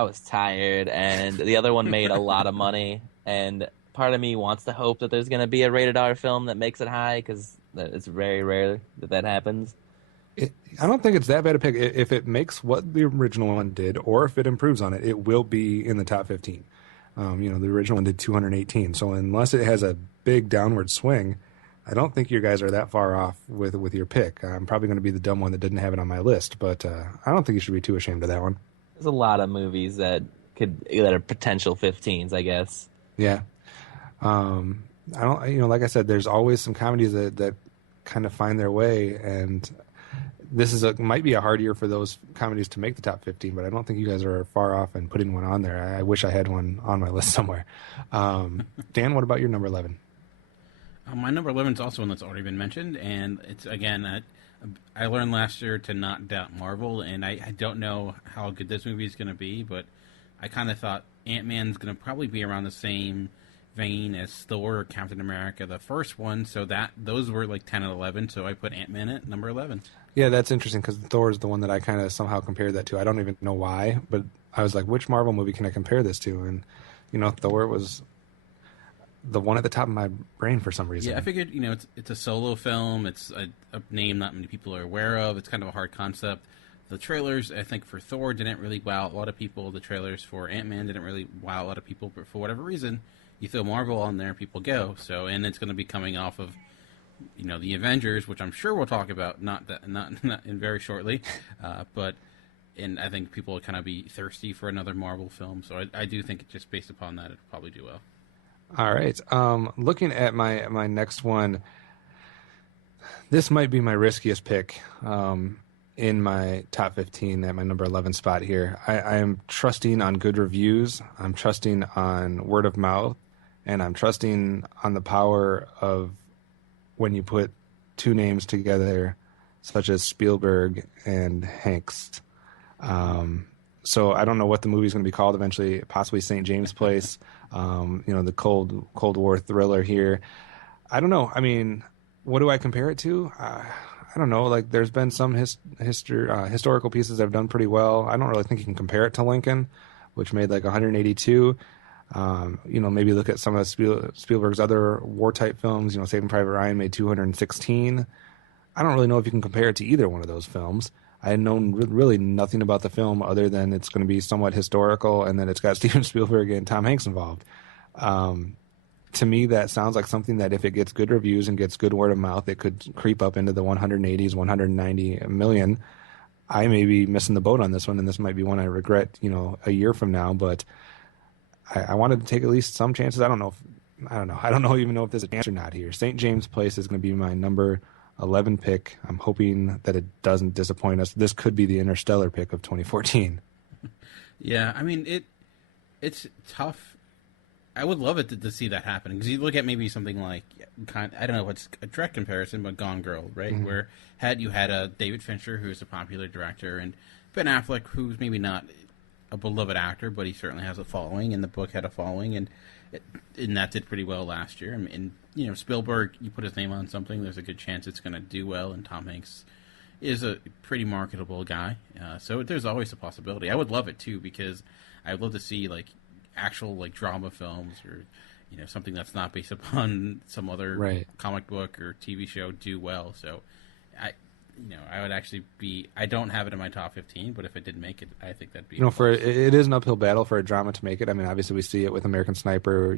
was tired, and the other one made a lot of money, and part of me wants to hope that there's going to be a rated R film that makes it high, because it's very rare that happens. I don't think it's that bad a pick. If it makes what the original one did, or if it improves on it, it will be in the top 15. The original one did 218. So unless it has a big downward swing, I don't think you guys are that far off with your pick. I'm probably going to be the dumb one that didn't have it on my list, but I don't think you should be too ashamed of that one. There's a lot of movies that are potential 15s, I guess. Yeah. I don't. Like I said, there's always some comedies that kind of find their way, and this might be a hard year for those comedies to make the top 15, but I don't think you guys are far off in putting one on there. I wish I had one on my list somewhere. Dan, what about your number 11? My number 11 is also one that's already been mentioned, and it's, again, I learned last year to not doubt Marvel, and I don't know how good this movie is going to be, but I kind of thought Ant-Man's going to probably be around the same vein as Thor or Captain America, the first one. So those were like 10 and 11. So I put Ant-Man at number 11. Yeah, that's interesting because Thor is the one that I kind of somehow compared that to. I don't even know why, but I was like, which Marvel movie can I compare this to? And, Thor was the one at the top of my brain for some reason. Yeah, I figured, it's a solo film. It's a name not many people are aware of. It's kind of a hard concept. The trailers, I think, for Thor didn't really wow a lot of people. The trailers for Ant-Man didn't really wow a lot of people. But for whatever reason, you throw Marvel on there, people go. So, and it's going to be coming off of, the Avengers, which I'm sure we'll talk about not in very shortly. And I think people will kind of be thirsty for another Marvel film. So I do think just based upon that, it'll probably do well. All right. Looking at my next one, this might be my riskiest pick in my top 15 at my number 11 spot here. I am trusting on good reviews. I'm trusting on word of mouth. And I'm trusting on the power of when you put two names together, such as Spielberg and Hanks. So I don't know what the movie's going to be called eventually, possibly St. James Place, the Cold War thriller here. I don't know. I mean, what do I compare it to? I don't know. Like, there's been some historical pieces that have done pretty well. I don't really think you can compare it to Lincoln, which made like 182. Maybe look at some of Spielberg's other war-type films. Saving Private Ryan made 216. I don't really know if you can compare it to either one of those films. I had known really nothing about the film other than it's going to be somewhat historical and that it's got Steven Spielberg and Tom Hanks involved. To me, that sounds like something that if it gets good reviews and gets good word of mouth, it could creep up into the 180s, 190 million. I may be missing the boat on this one, and this might be one I regret, a year from now, but I wanted to take at least some chances. I don't know even know if there's a chance or not here. St. James Place is going to be my number 11 pick. I'm hoping that it doesn't disappoint us. This could be the Interstellar pick of 2014. Yeah, I mean, it's tough. I would love it to see that happen, because you look at maybe something like, I don't know what's a direct comparison, but Gone Girl, right? Mm-hmm. Where you had a David Fincher, who's a popular director, and Ben Affleck, who's maybe not a beloved actor, but he certainly has a following, and the book had a following, and that did pretty well last year. And Spielberg, you put his name on something, there's a good chance it's going to do well, and Tom Hanks is a pretty marketable guy, so there's always a possibility. I would love it too, because I would love to see like actual like drama films, or something that's not based upon some other comic book or TV show do well. So I would actually be. I don't have it in my top 15, but if it did make it, I think that'd be. It is an uphill battle for a drama to make it. I mean, obviously we see it with American Sniper.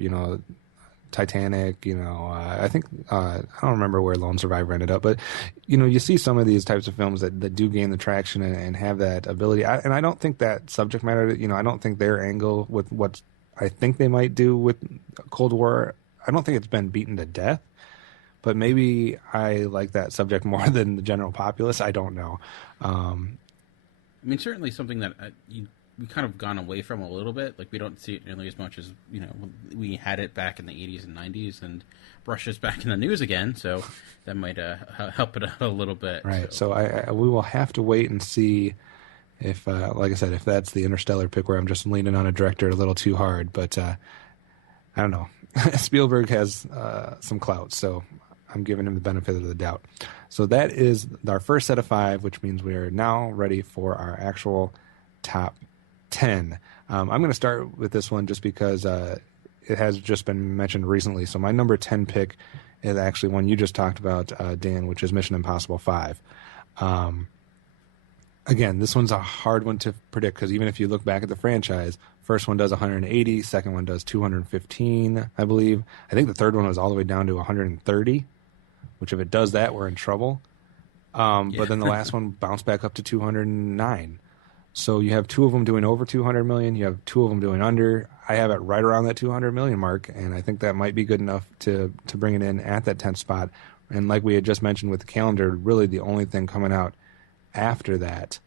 Titanic. I think I don't remember where Lone Survivor ended up, but you see some of these types of films that do gain the traction and have that ability. And I don't think that subject matter. I don't think their angle with what I think they might do with Cold War. I don't think it's been beaten to death. But maybe I like that subject more than the general populace. I don't know. I mean, certainly something that we kind of gone away from a little bit. Like, we don't see it nearly as much as, we had it back in the 80s and 90s, and Russia's back in the news again. So that might help it out a little bit. Right. So we will have to wait and see if, like I said, if that's the Interstellar pick where I'm just leaning on a director a little too hard. But I don't know. Spielberg has some clout, so I'm giving him the benefit of the doubt. So that is our first set of 5, which means we are now ready for our actual top 10. I'm going to start with this one just because it has just been mentioned recently. So my number 10 pick is actually one you just talked about, Dan, which is Mission Impossible 5. Again, this one's a hard one to predict because even if you look back at the franchise, first one does 180, second one does 215, I believe. I think the third one was all the way down to 130. Which if it does that, we're in trouble. But then the last one bounced back up to 209. So you have 2 of them doing over 200 million. You have 2 of them doing under. I have it right around that 200 million mark, and I think that might be good enough to bring it in at that 10th spot. And like we had just mentioned with the calendar, really the only thing coming out after that,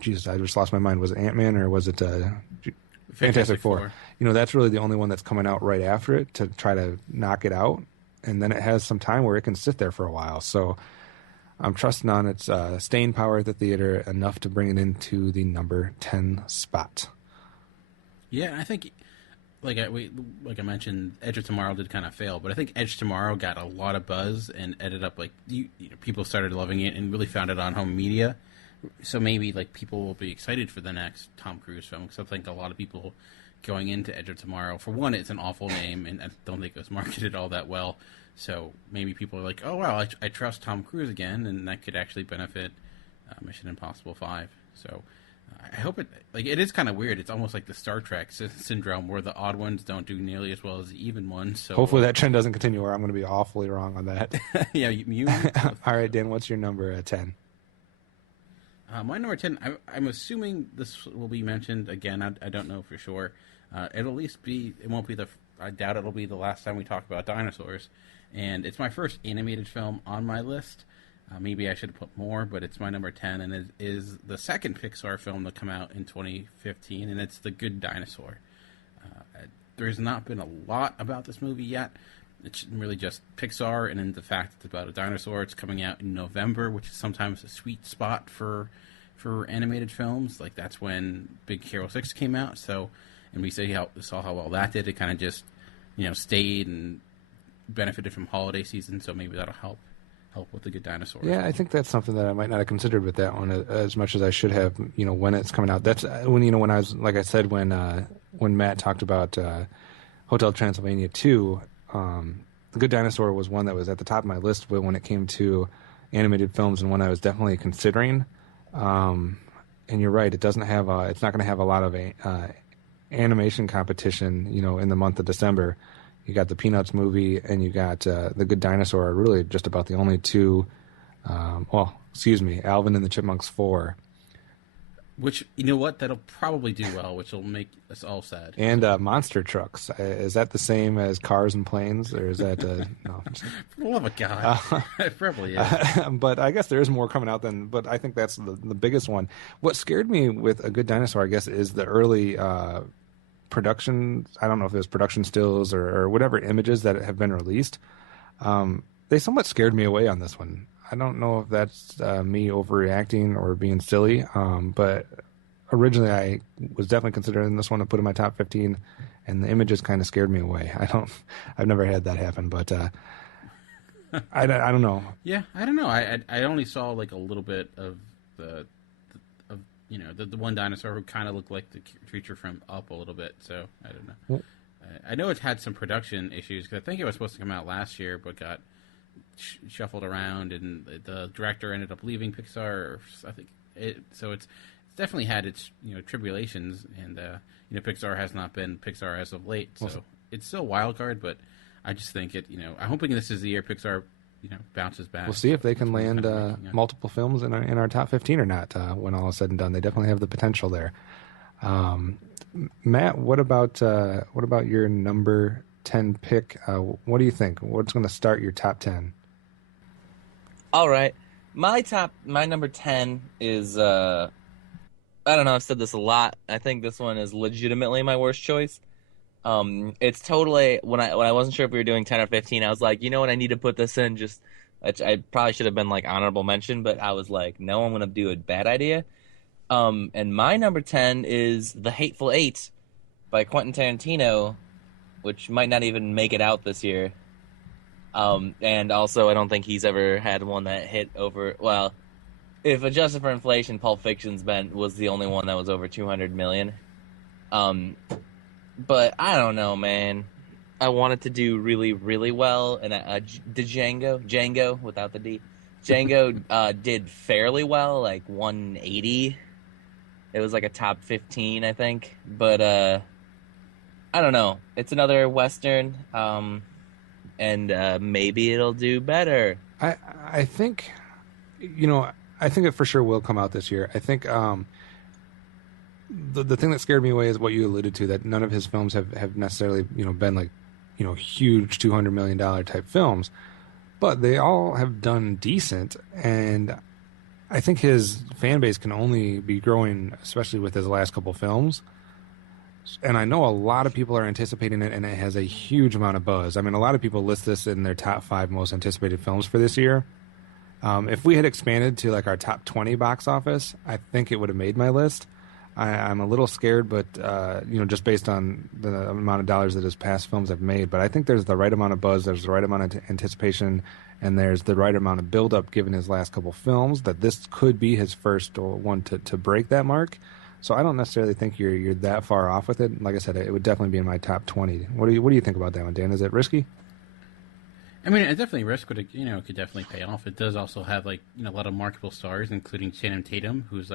Jesus, I just lost my mind. Was it Ant-Man or was it Fantastic Four? That's really the only one that's coming out right after it to try to knock it out. And then it has some time where it can sit there for a while. So I'm trusting on its staying power at the theater enough to bring it into the number 10 spot. Yeah, I think like I mentioned, Edge of Tomorrow did kind of fail, but I think Edge Tomorrow got a lot of buzz and ended up like people started loving it and really found it on home media. So maybe like people will be excited for the next Tom Cruise film because I think a lot of people going into Edge of Tomorrow, for one, it's an awful name and I don't think it was marketed all that well. So maybe people are like, oh wow, I trust Tom Cruise again, and that could actually benefit Mission Impossible 5. So I hope it is kind of weird. It's almost like the Star Trek syndrome where the odd ones don't do nearly as well as the even ones. So hopefully that trend doesn't continue, or I'm going to be awfully wrong on that. Yeah, you All right, Dan, what's your number 10? My number 10, I'm assuming this will be mentioned again. I don't know for sure. It'll at least be, it won't be I doubt it'll be the last time we talk about dinosaurs. And it's my first animated film on my list. Maybe I should have put more, but it's my number 10, and it is the second Pixar film to come out in 2015, and it's The Good Dinosaur. There's not been a lot about this movie yet. It's really just Pixar, and then the fact it's about a dinosaur. It's coming out in November, which is sometimes a sweet spot for animated films. Like, that's when Big Hero 6 came out, so, and we saw how well that did. It kind of just, stayed and benefited from holiday season, so maybe that'll help with The Good Dinosaur. Yeah, I think that's something that I might not have considered with that one as much as I should have. When it's coming out. That's when I was, like I said, when Matt talked about Hotel Transylvania 2, The Good Dinosaur was one that was at the top of my list when it came to animated films, and one I was definitely considering. And you're right, it's not going to have a lot of animation competition, in the month of December. You got the Peanuts movie, and you got The Good Dinosaur, are really just about the only two. Alvin and the Chipmunks 4. Which, you know what, that'll probably do well, which will make us all sad. And Monster Trucks. Is that the same as Cars and Planes, or is that no? For the love of God, it probably is. But I guess there is more coming out but I think that's the biggest one. What scared me with A Good Dinosaur, I guess, is the early production. I don't know if it was production stills or whatever images that have been released. They somewhat scared me away on this one. I don't know if that's me overreacting or being silly, but originally I was definitely considering this one to put in my top 15, and the images kind of scared me away. I've never had that happen, but I don't know. Yeah, I don't know. I only saw like a little bit of the one dinosaur who kind of looked like the creature from Up a little bit, so I don't know. Well, I know it's had some production issues because I think it was supposed to come out last year, but got shuffled around, and the director ended up leaving Pixar. I think so. It's definitely had its tribulations, and Pixar has not been Pixar as of late. So it's still a wild card, but I just think it. I'm hoping this is the year Pixar bounces back. We'll see if they can land multiple films in our top 15 or not. When all is said and done, they definitely have the potential there. Matt, what about your number 10 pick? What do you think? What's going to start your top 10? All right. My number 10 is, I don't know, I've said this a lot. I think this one is legitimately my worst choice. It's totally, when I wasn't sure if we were doing 10 or 15, I was like, you know what, I need to put this in, I probably should have been like honorable mention, but I was like, no, I'm going to do a bad idea. And my number 10 is The Hateful Eight by Quentin Tarantino, which might not even make it out this year. And also, I don't think he's ever had one that hit over. Well, if adjusted for inflation, Pulp Fiction's was the only one that was over 200 million. But I don't know, man. I wanted to do really, really well, and Django without the D, Django did fairly well, like 180. It was like a top 15, I think. But I don't know. It's another Western. And maybe it'll do better. I think, I think it for sure will come out this year. I think the thing that scared me away is what you alluded to, that none of his films have necessarily, been like, huge $200 million type films, but they all have done decent. And I think his fan base can only be growing, especially with his last couple films. And I know a lot of people are anticipating it, and it has a huge amount of buzz. I mean, a lot of people list this in their top 5 most anticipated films for this year. If we had expanded to like our top 20 box office, I think it would have made my list. I'm a little scared, but just based on the amount of dollars that his past films have made. But I think there's the right amount of buzz, there's the right amount of anticipation, and there's the right amount of build-up given his last couple films that this could be his first one to break that mark. So I don't necessarily think you're that far off with it. Like I said, it would definitely be in my top 20. What do you think about that one, Dan? Is it risky? I mean, it's definitely risk, but it could definitely pay off. It does also have a lot of marketable stars, including Channing Tatum, who's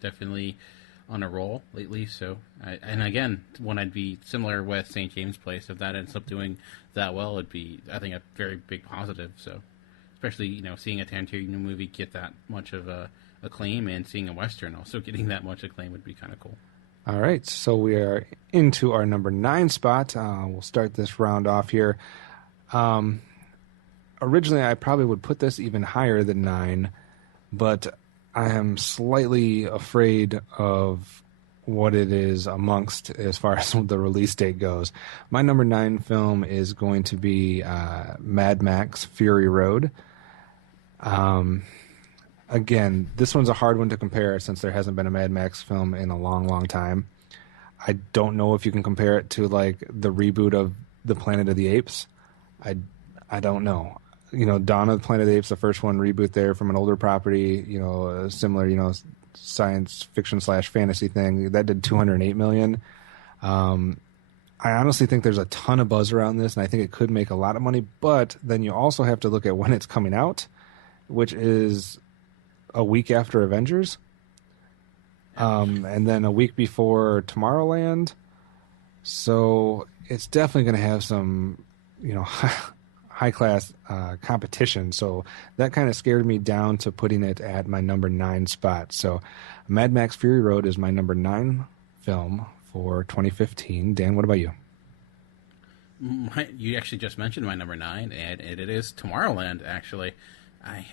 definitely on a roll lately. So, and again, one I'd be similar with St. James Place. If that ends up doing that well, it'd be, I think, a very big positive. So, especially seeing a Tarantino movie get that much of acclaim, and seeing a Western also getting that much acclaim would be kind of cool. All right, so we are into our number 9 spot. We'll start this round off here. Originally, I probably would put this even higher than 9, but I am slightly afraid of what it is amongst as far as the release date goes. My number 9 film is going to be Mad Max Fury Road. Again, this one's a hard one to compare since there hasn't been a Mad Max film in a long, long time. I don't know if you can compare it to the reboot of the Planet of the Apes. I don't know. Dawn of the Planet of the Apes, the first one, reboot there from an older property, a similar, science fiction / fantasy thing. That did $208 million. I honestly think there's a ton of buzz around this, and I think it could make a lot of money, but then you also have to look at when it's coming out, which is a week after Avengers, and then a week before Tomorrowland. So it's definitely going to have some, high-class competition. So that kind of scared me down to putting it at my number 9 spot. So Mad Max Fury Road is my number 9 film for 2015. Dan, what about you? You actually just mentioned my number 9, and it is Tomorrowland, actually.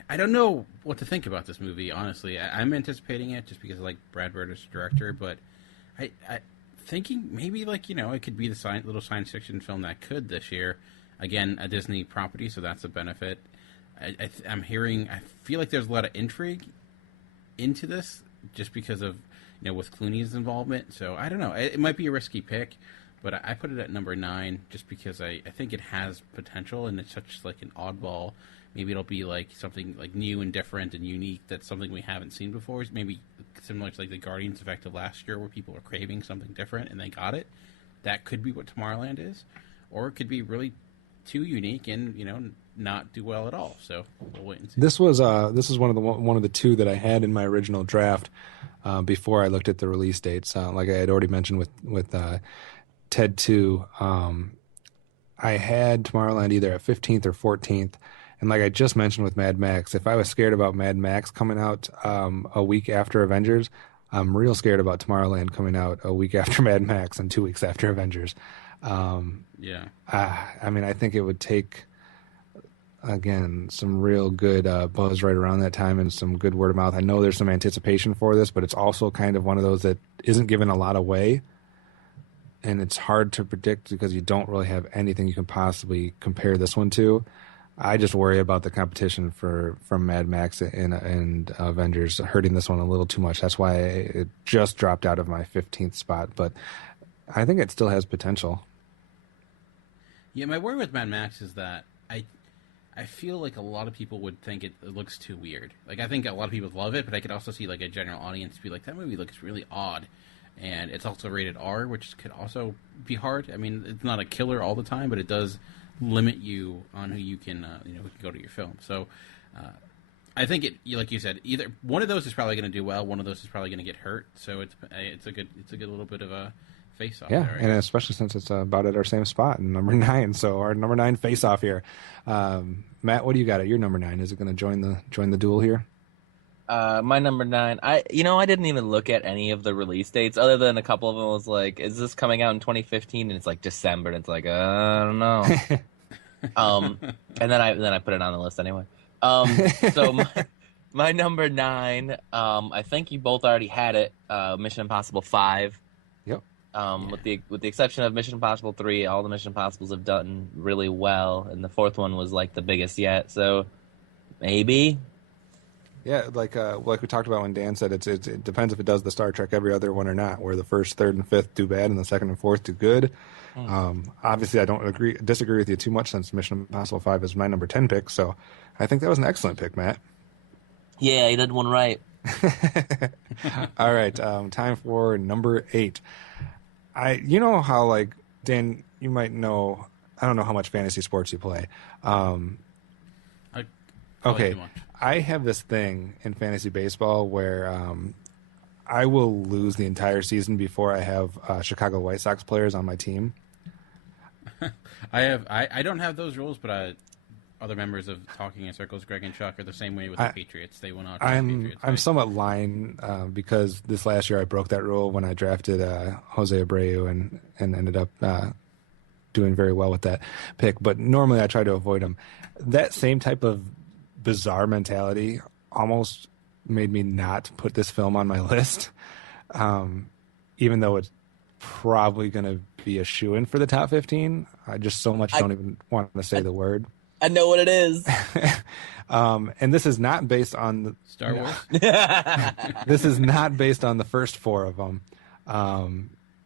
I don't know what to think about this movie, honestly. I'm anticipating it just because I like Brad Bird as director, but I thinking maybe it could be the little science fiction film that could this year. Again, a Disney property, so that's a benefit. I feel like there's a lot of intrigue into this just because of with Clooney's involvement. So I don't know. It might be a risky pick, but I put it at number 9 just because I think it has potential, and it's such an oddball. Maybe it'll be something new and different and unique. That's something we haven't seen before. Maybe similar to the Guardians effect of last year, where people are craving something different and they got it. That could be what Tomorrowland is, or it could be really too unique and not do well at all. So we'll wait and see. This is one of the 2 that I had in my original draft before I looked at the release dates. Like I had already mentioned with Ted 2, I had Tomorrowland either at 15th or 14th. And like I just mentioned with Mad Max, if I was scared about Mad Max coming out a week after Avengers, I'm real scared about Tomorrowland coming out a week after Mad Max and 2 weeks after Avengers. Yeah. I mean, I think it would take, again, some real good buzz right around that time and some good word of mouth. I know there's some anticipation for this, but it's also kind of one of those that isn't giving a lot away. And it's hard to predict because you don't really have anything you can possibly compare this one to. I just worry about the competition from Mad Max and Avengers hurting this one a little too much. That's why it just dropped out of my 15th spot, but I think it still has potential. Yeah, my worry with Mad Max is that I feel like a lot of people would think it looks too weird. I think a lot of people love it, but I could also see a general audience be like, that movie looks really odd. And it's also rated R, which could also be hard. I mean, it's not a killer all the time, but it does limit you on who you can who can go to your film. So I think it, like you said, either one of those is probably going to do well, one of those is probably going to get hurt. So it's a good little bit of a face off. Yeah, there, and especially since it's about at our same spot in number 9. So our number 9 face off here. Matt, what do you got at your number 9? Is it going to join the duel here? My number 9. I didn't even look at any of the release dates other than a couple of them. Was is this coming out in 2015? And it's December, and it's I don't know. And then I put it on the list anyway. So my number 9. I think you both already had it. Mission Impossible 5. Yep. With the exception of Mission Impossible 3, all the Mission Impossibles have done really well, and the 4th one was the biggest yet. So maybe. Yeah, like we talked about when Dan said it depends if it does the Star Trek every other one or not, where the first, third, and fifth do bad and the second and fourth do good. Obviously, I don't disagree with you too much since Mission Impossible 5 is my number 10 pick, so I think that was an excellent pick, Matt. Yeah, you did one right. All right, time for number 8. You know how, like, Dan, you might know, I don't know how much fantasy sports you play. Okay, I have this thing in fantasy baseball where I will lose the entire season before I have Chicago White Sox players on my team. I don't have those rules, but other members of Talking in Circles, Greg and Chuck, are the same way with the Patriots. They will not. I'm somewhat lying because this last year I broke that rule when I drafted Jose Abreu and ended up doing very well with that pick. But normally I try to avoid him. That same type of bizarre mentality almost made me not put this film on my list, even though it's probably going to be a shoo-in for the top 15. I just so much don't even want to say the word. I know what it is. And this is not based on the Star Wars. This is not based on the first 4 of them,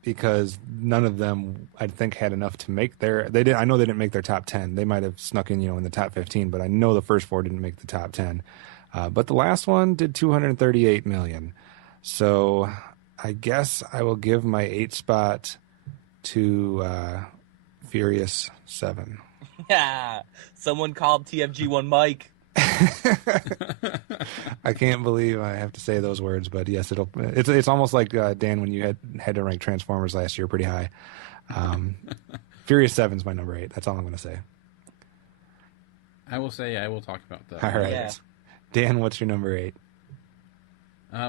because none of them I think had enough to make their. They did. I know they didn't make their top 10. They might have snuck in, in the top 15, but I know the first 4 didn't make the top 10. But the last one did 238 million. So I guess I will give my 8 spot to Furious 7. Yeah, someone called TFG1 Mike. I can't believe I have to say those words, but yes, it's almost like Dan when you had to rank Transformers last year pretty high. Furious 7's my number 8. That's all I'm going to say. I will talk about that. All right, Yeah. Dan, what's your number 8?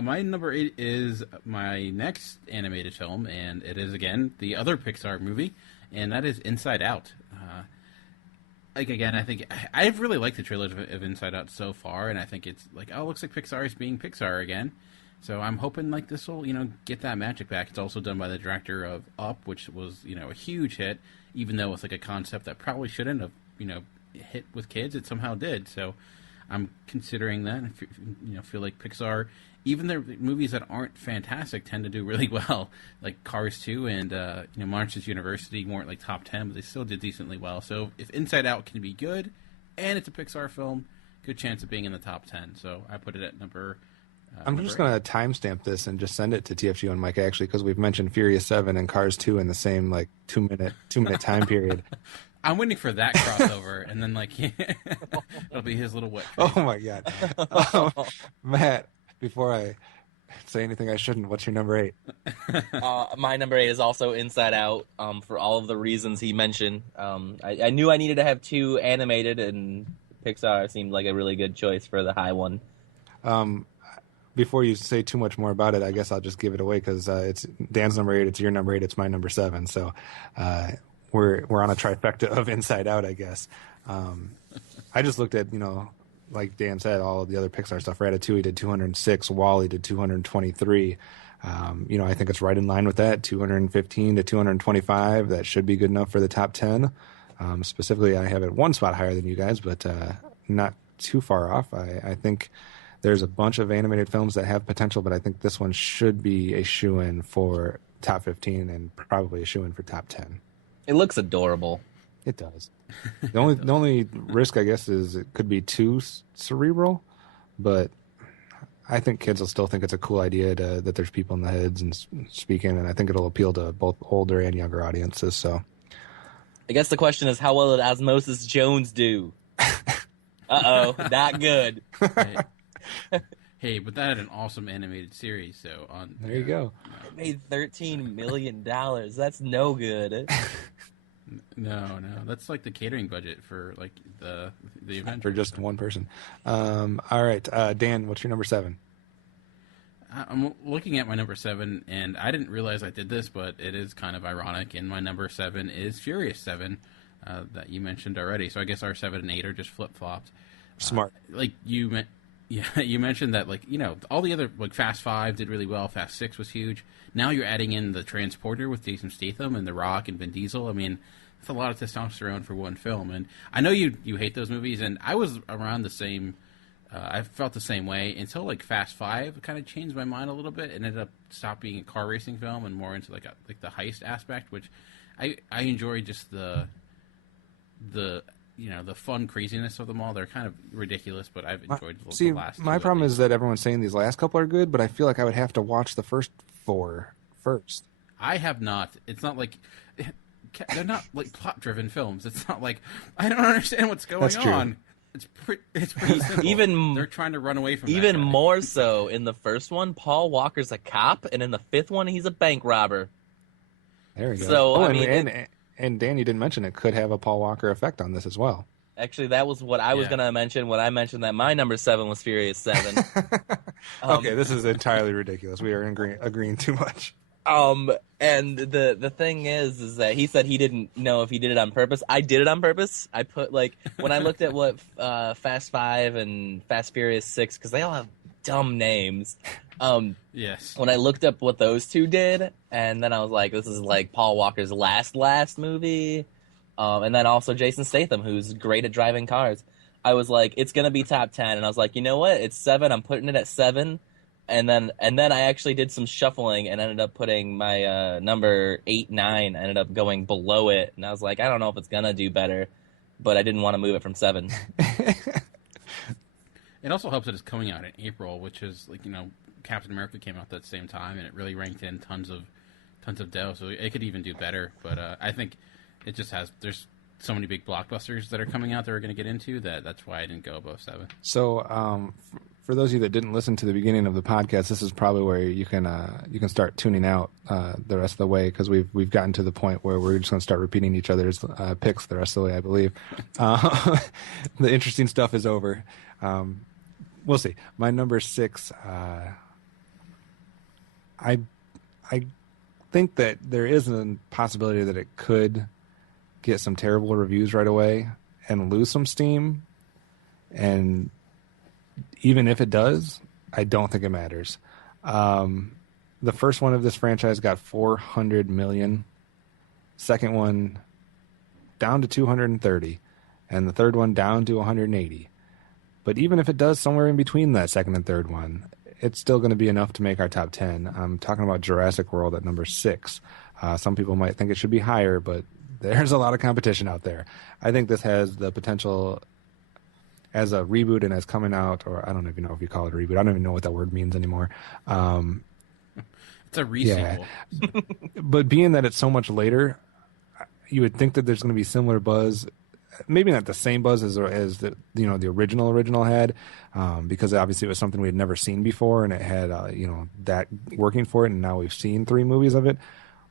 My number 8 is my next animated film, and it is again the other Pixar movie, and that is Inside Out. Again, I think I've really liked the trilogy of Inside Out so far, and I think it's like, it looks like Pixar is being Pixar again. So I'm hoping like this will, get that magic back. It's also done by the director of Up, which was, a huge hit, even though it's like a concept that probably shouldn't have, hit with kids. It somehow did. So I'm considering that. I feel like Pixar, even their movies that aren't fantastic, tend to do really well. Like Cars 2 and Monsters University weren't like top 10, but they still did decently well. So if Inside Out can be good, and it's a Pixar film, good chance of being in the top 10. So I put it at number. I'm just going to timestamp this and just send it to TFG and Mike actually, because we've mentioned Furious 7 and Cars 2 in the same like 2-minute time period. I'm waiting for that crossover, and then it'll be his little wet dream. Oh my god, Matt! Before I say anything I shouldn't, what's your number 8? My number 8 is also Inside Out, for all of the reasons he mentioned. I knew I needed to have 2 animated, and Pixar seemed like a really good choice for the high one. Before you say too much more about it, I guess I'll just give it away because it's Dan's number 8, it's your number 8, it's my number 7. So we're on a trifecta of Inside Out, I guess. I just looked at, like Dan said, all of the other Pixar stuff. Ratatouille did 206, WALL-E did 223. I think it's right in line with that, 215 to 225. That should be good enough for the top 10. Specifically, I have it 1 spot higher than you guys, but not too far off. I think there's a bunch of animated films that have potential, but I think this one should be a shoo-in for top 15 and probably a shoo-in for top 10. It looks adorable. It does. The only risk, I guess, is it could be too cerebral, but I think kids will still think it's a cool idea that there's people in the heads and speaking, and I think it'll appeal to both older and younger audiences. So, I guess the question is, how well did Osmosis Jones do? Uh-oh, not good. Hey, but that had an awesome animated series. So there you go. It made $13 million. That's no good. No, that's like the catering budget for like the event for just one person. All right, Dan, what's your number 7? I'm looking at my number 7, and I didn't realize I did this, but it is kind of ironic. And my number 7 is Furious 7, that you mentioned already. So I guess our 7 and 8 are just flip flopped. Smart. You mentioned that all the other Fast 5 did really well. Fast 6 was huge. Now you're adding in the Transporter with Jason Statham and The Rock and Vin Diesel. I mean, that's a lot of testosterone for one film. And I know you hate those movies, and I was around the same I felt the same way until like Fast Five kind of changed my mind a little bit and ended up stop being a car racing film and more into like the heist aspect, which I enjoy just the the fun craziness of them all. They're kind of ridiculous, but I've enjoyed the last. My problem is that everyone's saying these last couple are good, but I feel like I would have to watch the first 4 first. I have not. It's not like they're not like plot-driven films. It's not like I don't understand what's going on. It's pretty simple. They're trying to run away from even that guy. More so in the first one. Paul Walker's a cop, and in the 5th one, he's a bank robber. There we go. So and Dan, you didn't mention it could have a Paul Walker effect on this as well. Actually, that was what I was going to mention when I mentioned that my number 7 was Furious 7. Okay, this is entirely ridiculous. We are agreeing too much. And the thing is that he said he didn't know if he did it on purpose. I did it on purpose. I put when I looked at what Fast 5 and Fast Furious 6, because they all have dumb names. Yes. When I looked up what those two did, and then I was like, this is like Paul Walker's last movie. And then also Jason Statham, who's great at driving cars. I was like, it's gonna be top 10, and I was like, you know what? It's 7. I'm putting it at 7. And then I actually did some shuffling and ended up putting my number 8, 9. I ended up going below it, and I was like, I don't know if it's gonna do better, but I didn't want to move it from 7. It also helps that it's coming out in April, which is Captain America came out that same time, and it really ranked in tons of dough, so it could even do better. But I think it just there's so many big blockbusters that are coming out that we're going to get into that's why I didn't go above 7. So for those of you that didn't listen to the beginning of the podcast, this is probably where you can start tuning out the rest of the way, because we've gotten to the point where we're just going to start repeating each other's picks the rest of the way, I believe. The interesting stuff is over. We'll see. My number 6, I think that there is a possibility that it could get some terrible reviews right away and lose some steam. And even if it does, I don't think it matters. The first one of this franchise got 400 million. Second one down to 230, and the third one down to 180. But even if it does somewhere in between that second and third one, it's still going to be enough to make our top 10. I'm talking about Jurassic World at number 6. Some people might think it should be higher, but there's a lot of competition out there. I think this has the potential as a reboot and as coming out, or I don't even know if you call it a reboot. I don't even know what that word means anymore. It's a re-sequel. Yeah. But being that it's so much later, you would think that there's going to be similar buzz. Maybe not the same buzz as the the original had, because obviously it was something we had never seen before, and it had that working for it, and now we've seen 3 movies of it.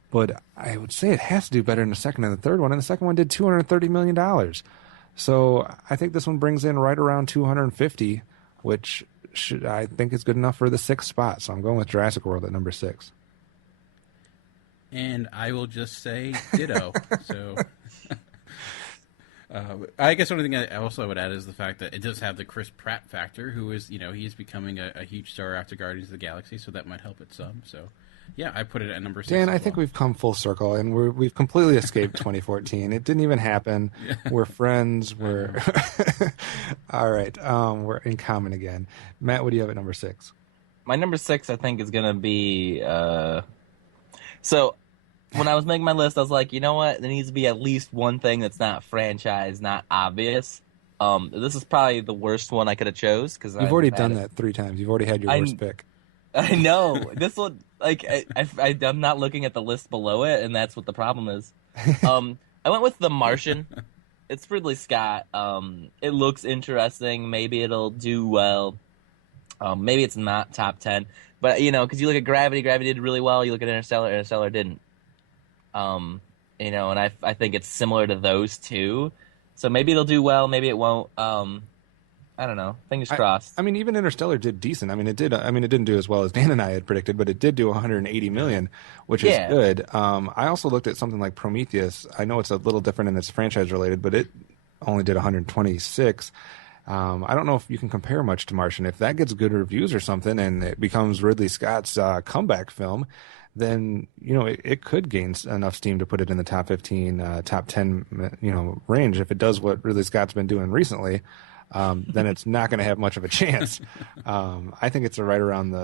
But I would say it has to do better in the second and the third one, and the second one did $230 million. So I think this one brings in right around 250, which I think is good enough for the 6th spot. So I'm going with Jurassic World at number 6. And I will just say ditto. So I guess one thing I also would add is the fact that it does have the Chris Pratt factor, who is, he's becoming a huge star after Guardians of the Galaxy, so that might help it some. So, yeah, I put it at number 6. Dan, I think we've come full circle, and we've completely escaped 2014. It didn't even happen. Yeah. We're friends. We're all right. We're in common again. Matt, what do you have at number 6? My number 6, I think, is going to be so. When I was making my list, I was like, you know what? There needs to be at least one thing that's not franchise, not obvious. This is probably the worst one I could have chose, because you've already done that 3 times. You've already had your worst pick. I know. This one, I'm not looking at the list below it, and that's what the problem is. I went with The Martian. It's Ridley Scott. It looks interesting. Maybe it'll do well. Maybe it's not top 10. But, because you look at Gravity did really well. You look at Interstellar didn't. And I think it's similar to those two. So maybe it'll do well, maybe it won't. I don't know. Fingers crossed. I mean, even Interstellar did decent. It didn't do as well as Dan and I had predicted, but it did do 180 million, which is good. I also looked at something like Prometheus. I know it's a little different and it's franchise related, but it only did 126. I don't know if you can compare much to Martian. If that gets good reviews or something and it becomes Ridley Scott's comeback film, then it could gain enough steam to put it in the top 15, top 10, range. If it does what Ridley Scott's been doing recently, then it's not going to have much of a chance. I think it's right around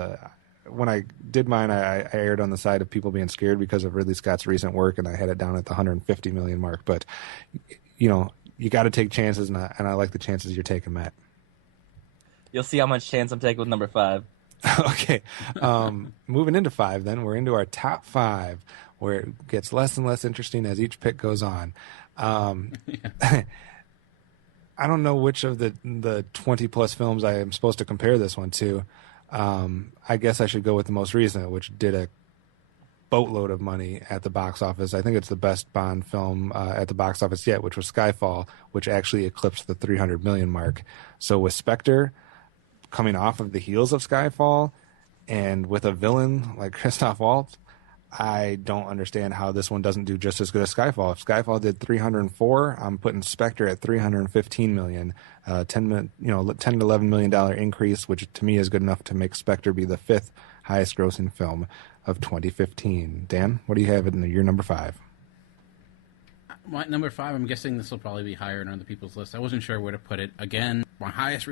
when I did mine, I erred on the side of people being scared because of Ridley Scott's recent work, and I had it down at the 150 million mark. But, you got to take chances, and I like the chances you're taking, Matt. You'll see how much chance I'm taking with number 5. Okay. Moving into 5, then we're into our top 5, where it gets less and less interesting as each pick goes on. I don't know which of the 20 plus films I am supposed to compare this one to. I guess I should go with the most recent, which did a boatload of money at the box office. I think it's the best Bond film at the box office yet, which was Skyfall, which actually eclipsed the 300 million mark. So with Spectre coming off of the heels of Skyfall and with a villain like Christoph Waltz, I don't understand how this one doesn't do just as good as Skyfall. If Skyfall did 304, I'm putting Spectre at 315 million, 10 to $11 million increase, which to me is good enough to make Spectre be the 5th highest grossing film of 2015. Dan, what do you have in your number 5? My number 5, I'm guessing this will probably be higher on other people's list. I wasn't sure where to put it. Again, my highest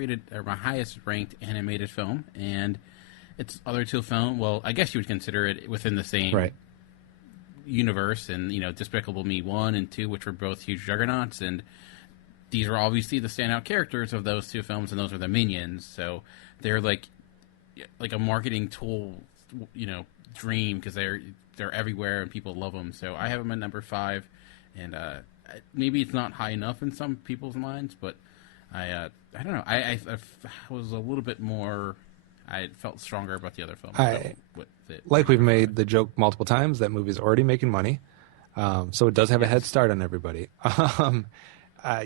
ranked animated film, and its other two film. Well, I guess you would consider it within the same universe, and Despicable Me 1 and 2, which were both huge juggernauts, and these are obviously the standout characters of those two films, and those are the Minions. So they're like a marketing tool, dream, because they're everywhere and people love them. So I have them at number 5, and maybe it's not high enough in some people's minds, but I don't know. I was a little bit more. I felt stronger about the other film. Like we've made the joke multiple times, that movie's already making money, so it does have a head start on everybody.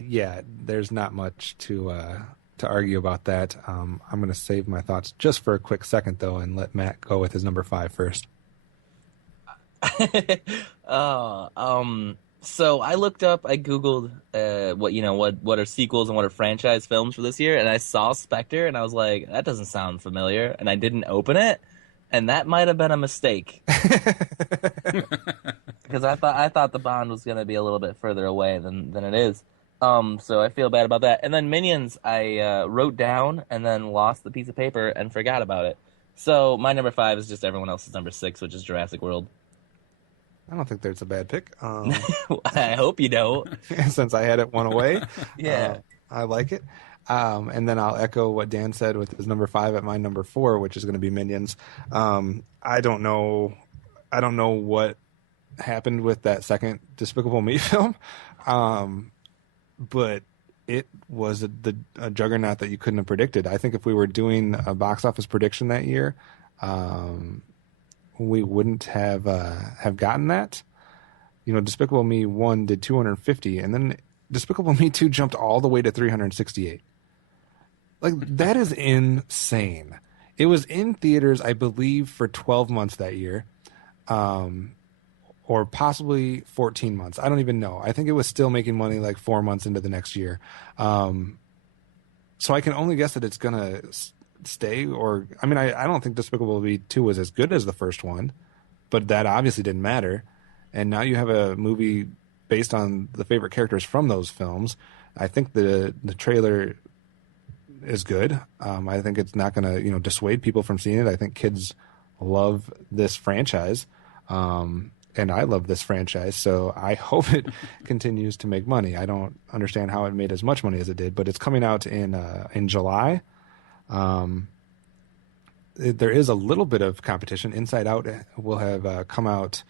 Yeah, there's not much to argue about that. I'm going to save my thoughts just for a quick second, though, and let Matt go with his number 5 first. So I looked up, I Googled what are sequels and what are franchise films for this year, and I saw Spectre, and I was like, that doesn't sound familiar, and I didn't open it, and that might have been a mistake. Because I thought the Bond was going to be a little bit further away than it is. So I feel bad about that. And then Minions, I wrote down and then lost the piece of paper and forgot about it. So my number 5 is just everyone else's number 6, which is Jurassic World. I don't think there's a bad pick. I hope you don't. Since I had it one away. Yeah. I like it. And then I'll echo what Dan said with his number 5 at my number 4, which is going to be Minions. I don't know what happened with that second Despicable Me film. But it was a juggernaut that you couldn't have predicted. I think if we were doing a box office prediction that year, we wouldn't have gotten that. Despicable Me 1 did 250, and then Despicable Me 2 jumped all the way to 368. Like, that is insane. It was in theaters, I believe, for 12 months that year, or possibly 14 months. I don't even know. I think it was still making money like 4 months into the next year. So I can only guess that it's going to stay, I don't think Despicable Me 2 was as good as the first one, but that obviously didn't matter. And now you have a movie based on the favorite characters from those films. I think the trailer is good. I think it's not going to dissuade people from seeing it. I think kids love this franchise, and I love this franchise, so I hope it continues to make money. I don't understand how it made as much money as it did, but it's coming out in July. There is a little bit of competition. Inside Out will have come out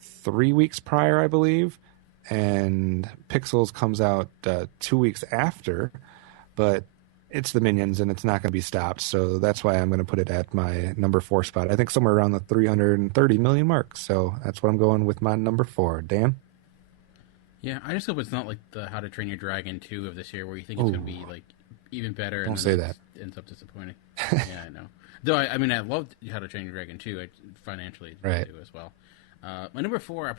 3 weeks prior, I believe, and Pixels comes out 2 weeks after, but it's the Minions and it's not going to be stopped, so that's why I'm going to put it at my number 4 spot. I think somewhere around the 330 million mark, so that's what I'm going with my number 4. Dan? Yeah, I just hope it's not like the How to Train Your Dragon 2 of this year, where you think it's going to be like even better. Don't and say then that. It ends up disappointing. Yeah, I know. Though I loved How to Train Your Dragon 2 financially right. too as well. My number 4,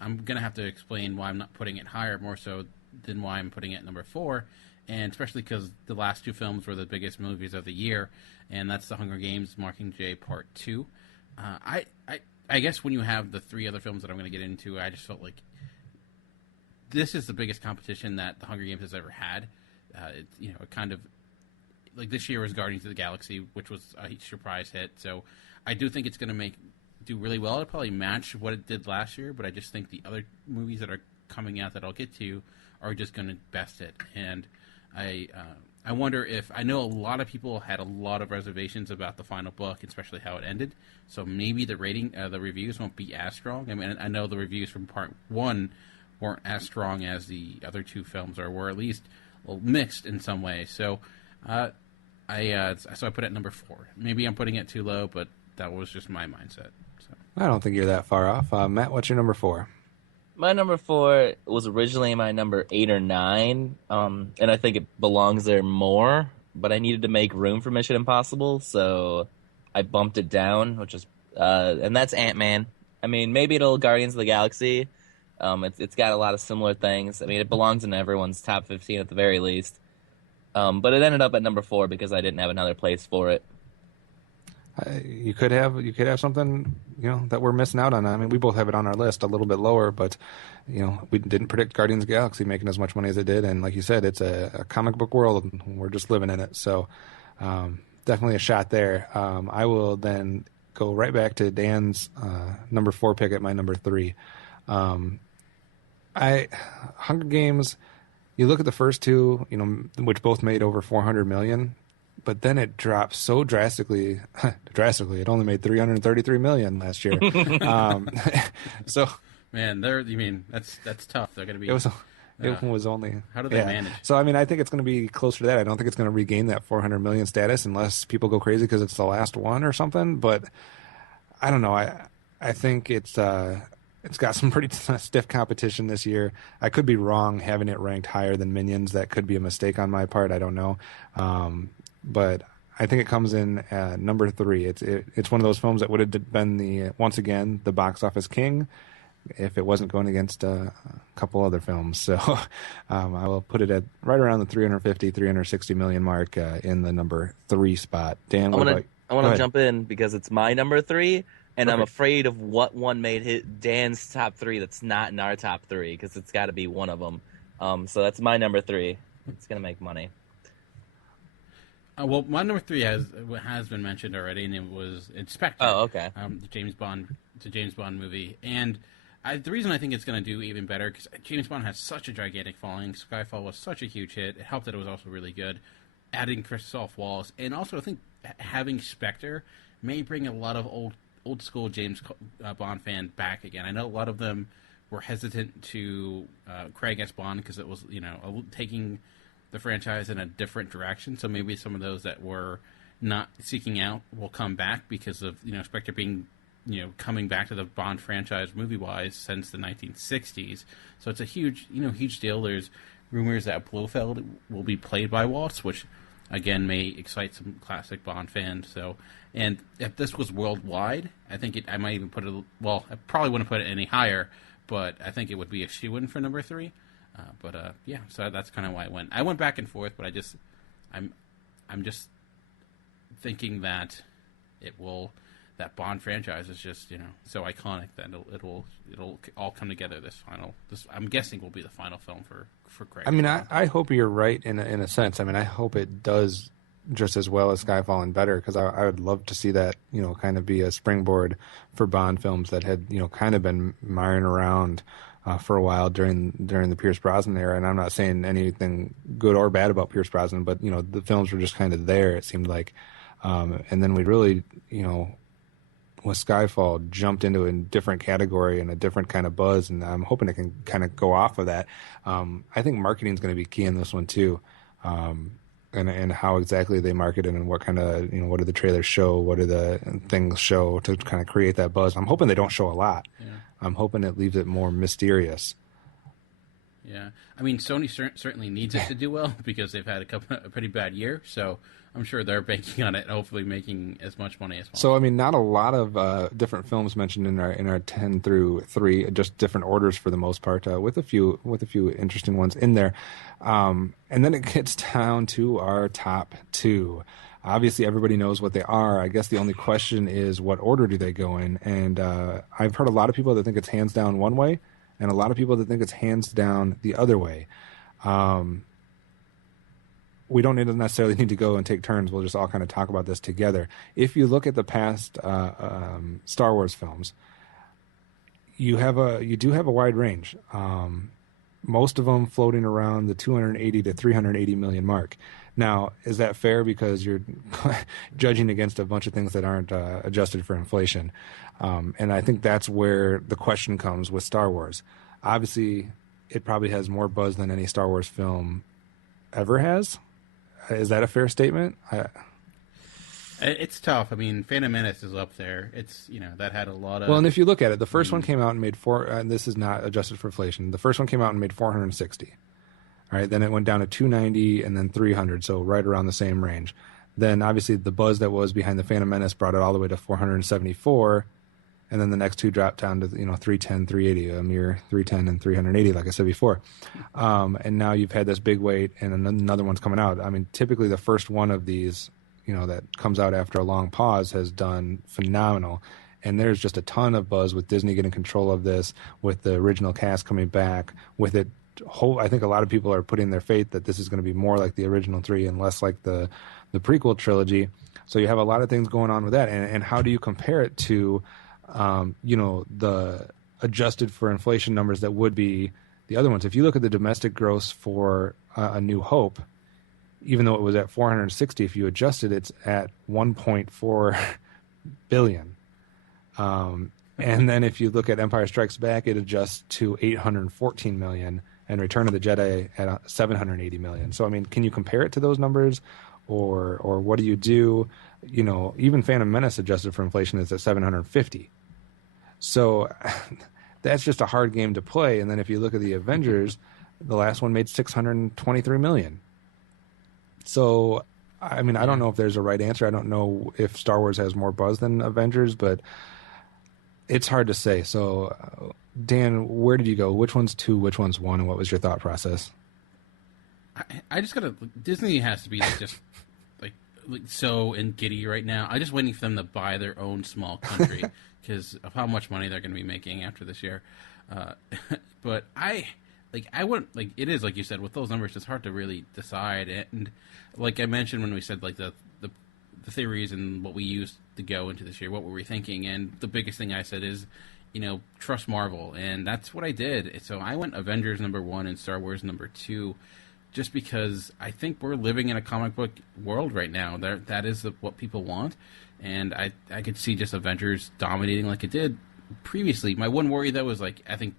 I'm gonna have to explain why I'm not putting it higher, more so than why I'm putting it at number 4, and especially because the last 2 films were the biggest movies of the year, and that's The Hunger Games: Mockingjay Part 2. I guess when you have the 3 other films that I'm going to get into, I just felt like this is the biggest competition that The Hunger Games has ever had. it kind of like this year was Guardians of the Galaxy, which was a surprise hit. So I do think it's going to do really well. It'll probably match what it did last year, but I just think the other movies that are coming out that I'll get to are just going to best it. And I wonder if I know a lot of people had a lot of reservations about the final book, especially how it ended. So maybe the reviews won't be as strong. I mean, I know the reviews from part one weren't as strong as the other two films, or were at least mixed in some way. So I put it at number 4. Maybe I'm putting it too low, but that was just my mindset. So. I don't think you're that far off. Matt, what's your number 4? My number 4 was originally my number 8 or 9, and I think it belongs there more, but I needed to make room for Mission Impossible, so I bumped it down, and that's Ant-Man. I mean, maybe it'll Guardians of the Galaxy. It's got a lot of similar things. I mean, it belongs in everyone's top 15 at the very least. But it ended up at number 4 because I didn't have another place for it. You could have something, that we're missing out on. I mean, we both have it on our list a little bit lower, but we didn't predict Guardians of the Galaxy making as much money as it did, and like you said, it's a comic book world, and we're just living in it. So definitely a shot there. I will then go right back to Dan's number 4 pick at my number 3. Hunger Games. You look at the first two, which both made over 400 million, but then it dropped so drastically. It only made 333 million last year. So, man, that's tough. They're going to be. It was only. How do they manage? So, I mean, I think it's going to be closer to that. I don't think it's going to regain that 400 million status unless people go crazy because it's the last one or something. But I don't know. I think it's got some pretty stiff competition this year. I could be wrong having it ranked higher than Minions. That could be a mistake on my part. I don't know. But I think it comes in at number 3. It's one of those films that would have been once again the box office king if it wasn't going against a couple other films. So I will put it at right around the 350, 360 million mark in the number 3 spot. Dan, I want to jump in because it's my number 3. And I'm afraid of what one made Dan's top 3 that's not in our top 3, because it's got to be one of them. So that's my number 3. It's going to make money. Well, my number 3 has been mentioned already, and it was Spectre. Oh, okay. The James Bond movie. And the reason I think it's going to do even better, because James Bond has such a gigantic following. Skyfall was such a huge hit. It helped that it was also really good. Adding Christoph Waltz. And also I think having Spectre may bring a lot of old school James Bond fan back again. I know a lot of them were hesitant to Craig S. Bond because it was, taking the franchise in a different direction. So maybe some of those that were not seeking out will come back because of, Spectre being, coming back to the Bond franchise movie-wise since the 1960s. So it's a huge deal. There's rumors that Blofeld will be played by Waltz, which again may excite some classic Bond fans. So. And if this was worldwide, I think I might even put it. Well, I probably wouldn't put it any higher, but I think it would be a shoo-in for number 3. Yeah, so that's kind of why I went. I went back and forth, but I'm just thinking that that Bond franchise is just so iconic that it'll all come together. I'm guessing will be the final film for Craig. I mean, I hope you're right in a sense. I mean, I hope it does just as well as Skyfall and better, because I would love to see that, kind of be a springboard for Bond films that had, kind of been miring around for a while during the Pierce Brosnan era. And I'm not saying anything good or bad about Pierce Brosnan, but, the films were just kind of there, it seemed like. And then we really, with Skyfall, jumped into a different category and a different kind of buzz, and I'm hoping it can kind of go off of that. I think marketing is going to be key in this one, too. And how exactly they market it and what kind of, what do the trailers show, what do the things show to kind of create that buzz. I'm hoping they don't show a lot. Yeah. I'm hoping it leaves it more mysterious. Yeah. I mean, Sony certainly needs it to do well because they've had a pretty bad year. So I'm sure they're banking on it, hopefully making as much money as possible. So, I mean, not a lot of different films mentioned in our 10 through 3, just different orders for the most part, with a few interesting ones in there. And then it gets down to our top 2. Obviously, everybody knows what they are. I guess the only question is what order do they go in? And I've heard a lot of people that think it's hands down one way, and a lot of people that think it's hands down the other way. we don't necessarily need to go and take turns. We'll just all kind of talk about this together. If you look at the past Star Wars films, you do have a wide range. Most of them floating around the 280 to 380 million mark. Now, is that fair because you're judging against a bunch of things that aren't adjusted for inflation? And I think that's where the question comes with Star Wars. Obviously, it probably has more buzz than any Star Wars film ever has. Is that a fair statement? It's tough. I mean, Phantom Menace is up there. It's, that had a lot of... Well, and if you look at it, the first one came out and made and this is not adjusted for inflation. The first one came out and made 460. All right, then it went down to 290 and then 300, so right around the same range. Then obviously the buzz that was behind the Phantom Menace brought it all the way to 474, and then the next two dropped down to 310, 380, a mere 310 and 380, like I said before. And now you've had this big wait, and another one's coming out. I mean, typically the first one of these, that comes out after a long pause has done phenomenal. And there's just a ton of buzz with Disney getting control of this, with the original cast coming back, with it. I think a lot of people are putting their faith that this is going to be more like the original three and less like the prequel trilogy. So you have a lot of things going on with that. And how do you compare it to, the adjusted for inflation numbers that would be the other ones? If you look at the domestic gross for A New Hope, even though it was at 460, if you adjusted, it's at 1.4 billion. And then if you look at Empire Strikes Back, it adjusts to 814 million, and Return of the Jedi at 780 million. So, I mean, can you compare it to those numbers, or what do you do? Even Phantom Menace adjusted for inflation is at 750. So that's just a hard game to play. And then if you look at the Avengers, the last one made 623 million. So, I mean, I don't know if there's a right answer. I don't know if Star Wars has more buzz than Avengers, but it's hard to say. So, Dan, where did you go? Which one's two, which one's one, and what was your thought process? I just gotta... Disney has to be just like so and giddy right now. I'm just waiting for them to buy their own small country because of how much money they're going to be making after this year. But I wouldn't, it is like you said with those numbers. It's hard to really decide. And like I mentioned when we said the theories and what we used to go into this year, what were we thinking? And the biggest thing I said is, trust Marvel, and that's what I did. So I went Avengers #1 and Star Wars #2. Just because I think we're living in a comic book world right now. That is what people want. And I could see just Avengers dominating like it did previously. My one worry, though, was I think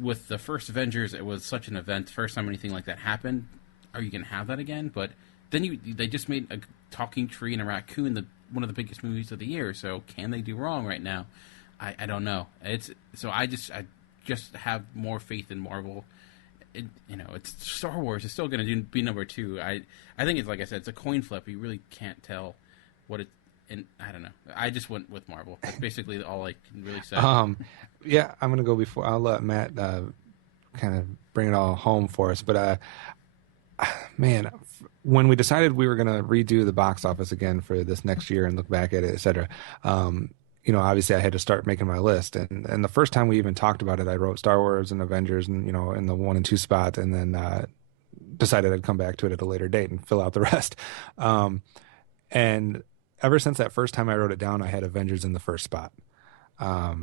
with the first Avengers, it was such an event. First time anything like that happened. Are you going to have that again? But then they just made a talking tree and a raccoon one of the biggest movies of the year. So can they do wrong right now? I don't know. I just have more faith in Marvel. It's Star Wars. It's still going to be #2. I think it's like I said, it's a coin flip. You really can't tell what it. And I don't know. I just went with Marvel. That's basically all I can really say. Yeah, I'm going to go before. I'll let Matt kind of bring it all home for us. But man, when we decided we were going to redo the box office again for this next year and look back at it, et cetera. Obviously I had to start making my list. And the first time we even talked about it, I wrote Star Wars and Avengers and, in the 1 and 2 spot, and then decided I'd come back to it at a later date and fill out the rest. And ever since that first time I wrote it down, I had Avengers in the first spot. I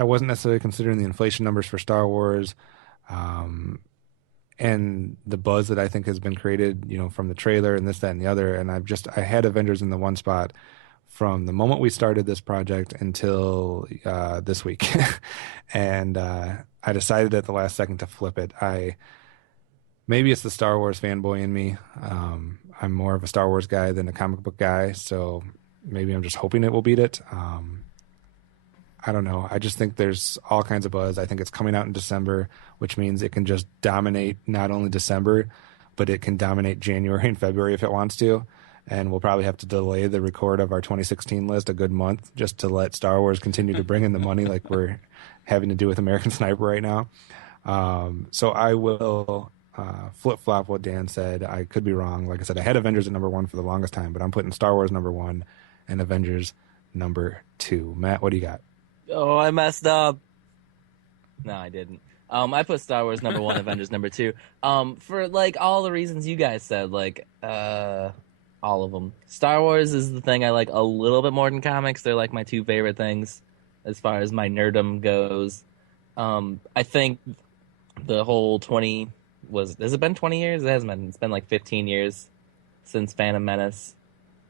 wasn't necessarily considering the inflation numbers for Star Wars and the buzz that I think has been created, from the trailer and this, that, and the other. And I had Avengers in the one spot from the moment we started this project until this week. And I decided at the last second to flip it. Maybe it's the Star Wars fanboy in me. I'm more of a Star Wars guy than a comic book guy, so maybe I'm just hoping it will beat it. I don't know. I just think there's all kinds of buzz. I think it's coming out in December, which means it can just dominate not only December, but it can dominate January and February if it wants to. And we'll probably have to delay the record of our 2016 list a good month just to let Star Wars continue to bring in the money like we're having to do with American Sniper right now. So I will flip-flop what Dan said. I could be wrong. Like I said, I had Avengers at #1 for the longest time, but I'm putting Star Wars #1 and Avengers #2. Matt, what do you got? Oh, I messed up. No, I didn't. I put Star Wars number 1, Avengers number 2. For like all the reasons you guys said, like all of them. Star Wars is the thing I like a little bit more than comics. They're like my 2 favorite things as far as my nerdom goes. I think the whole has it been 20 years? It hasn't been. It's been like 15 years since Phantom Menace.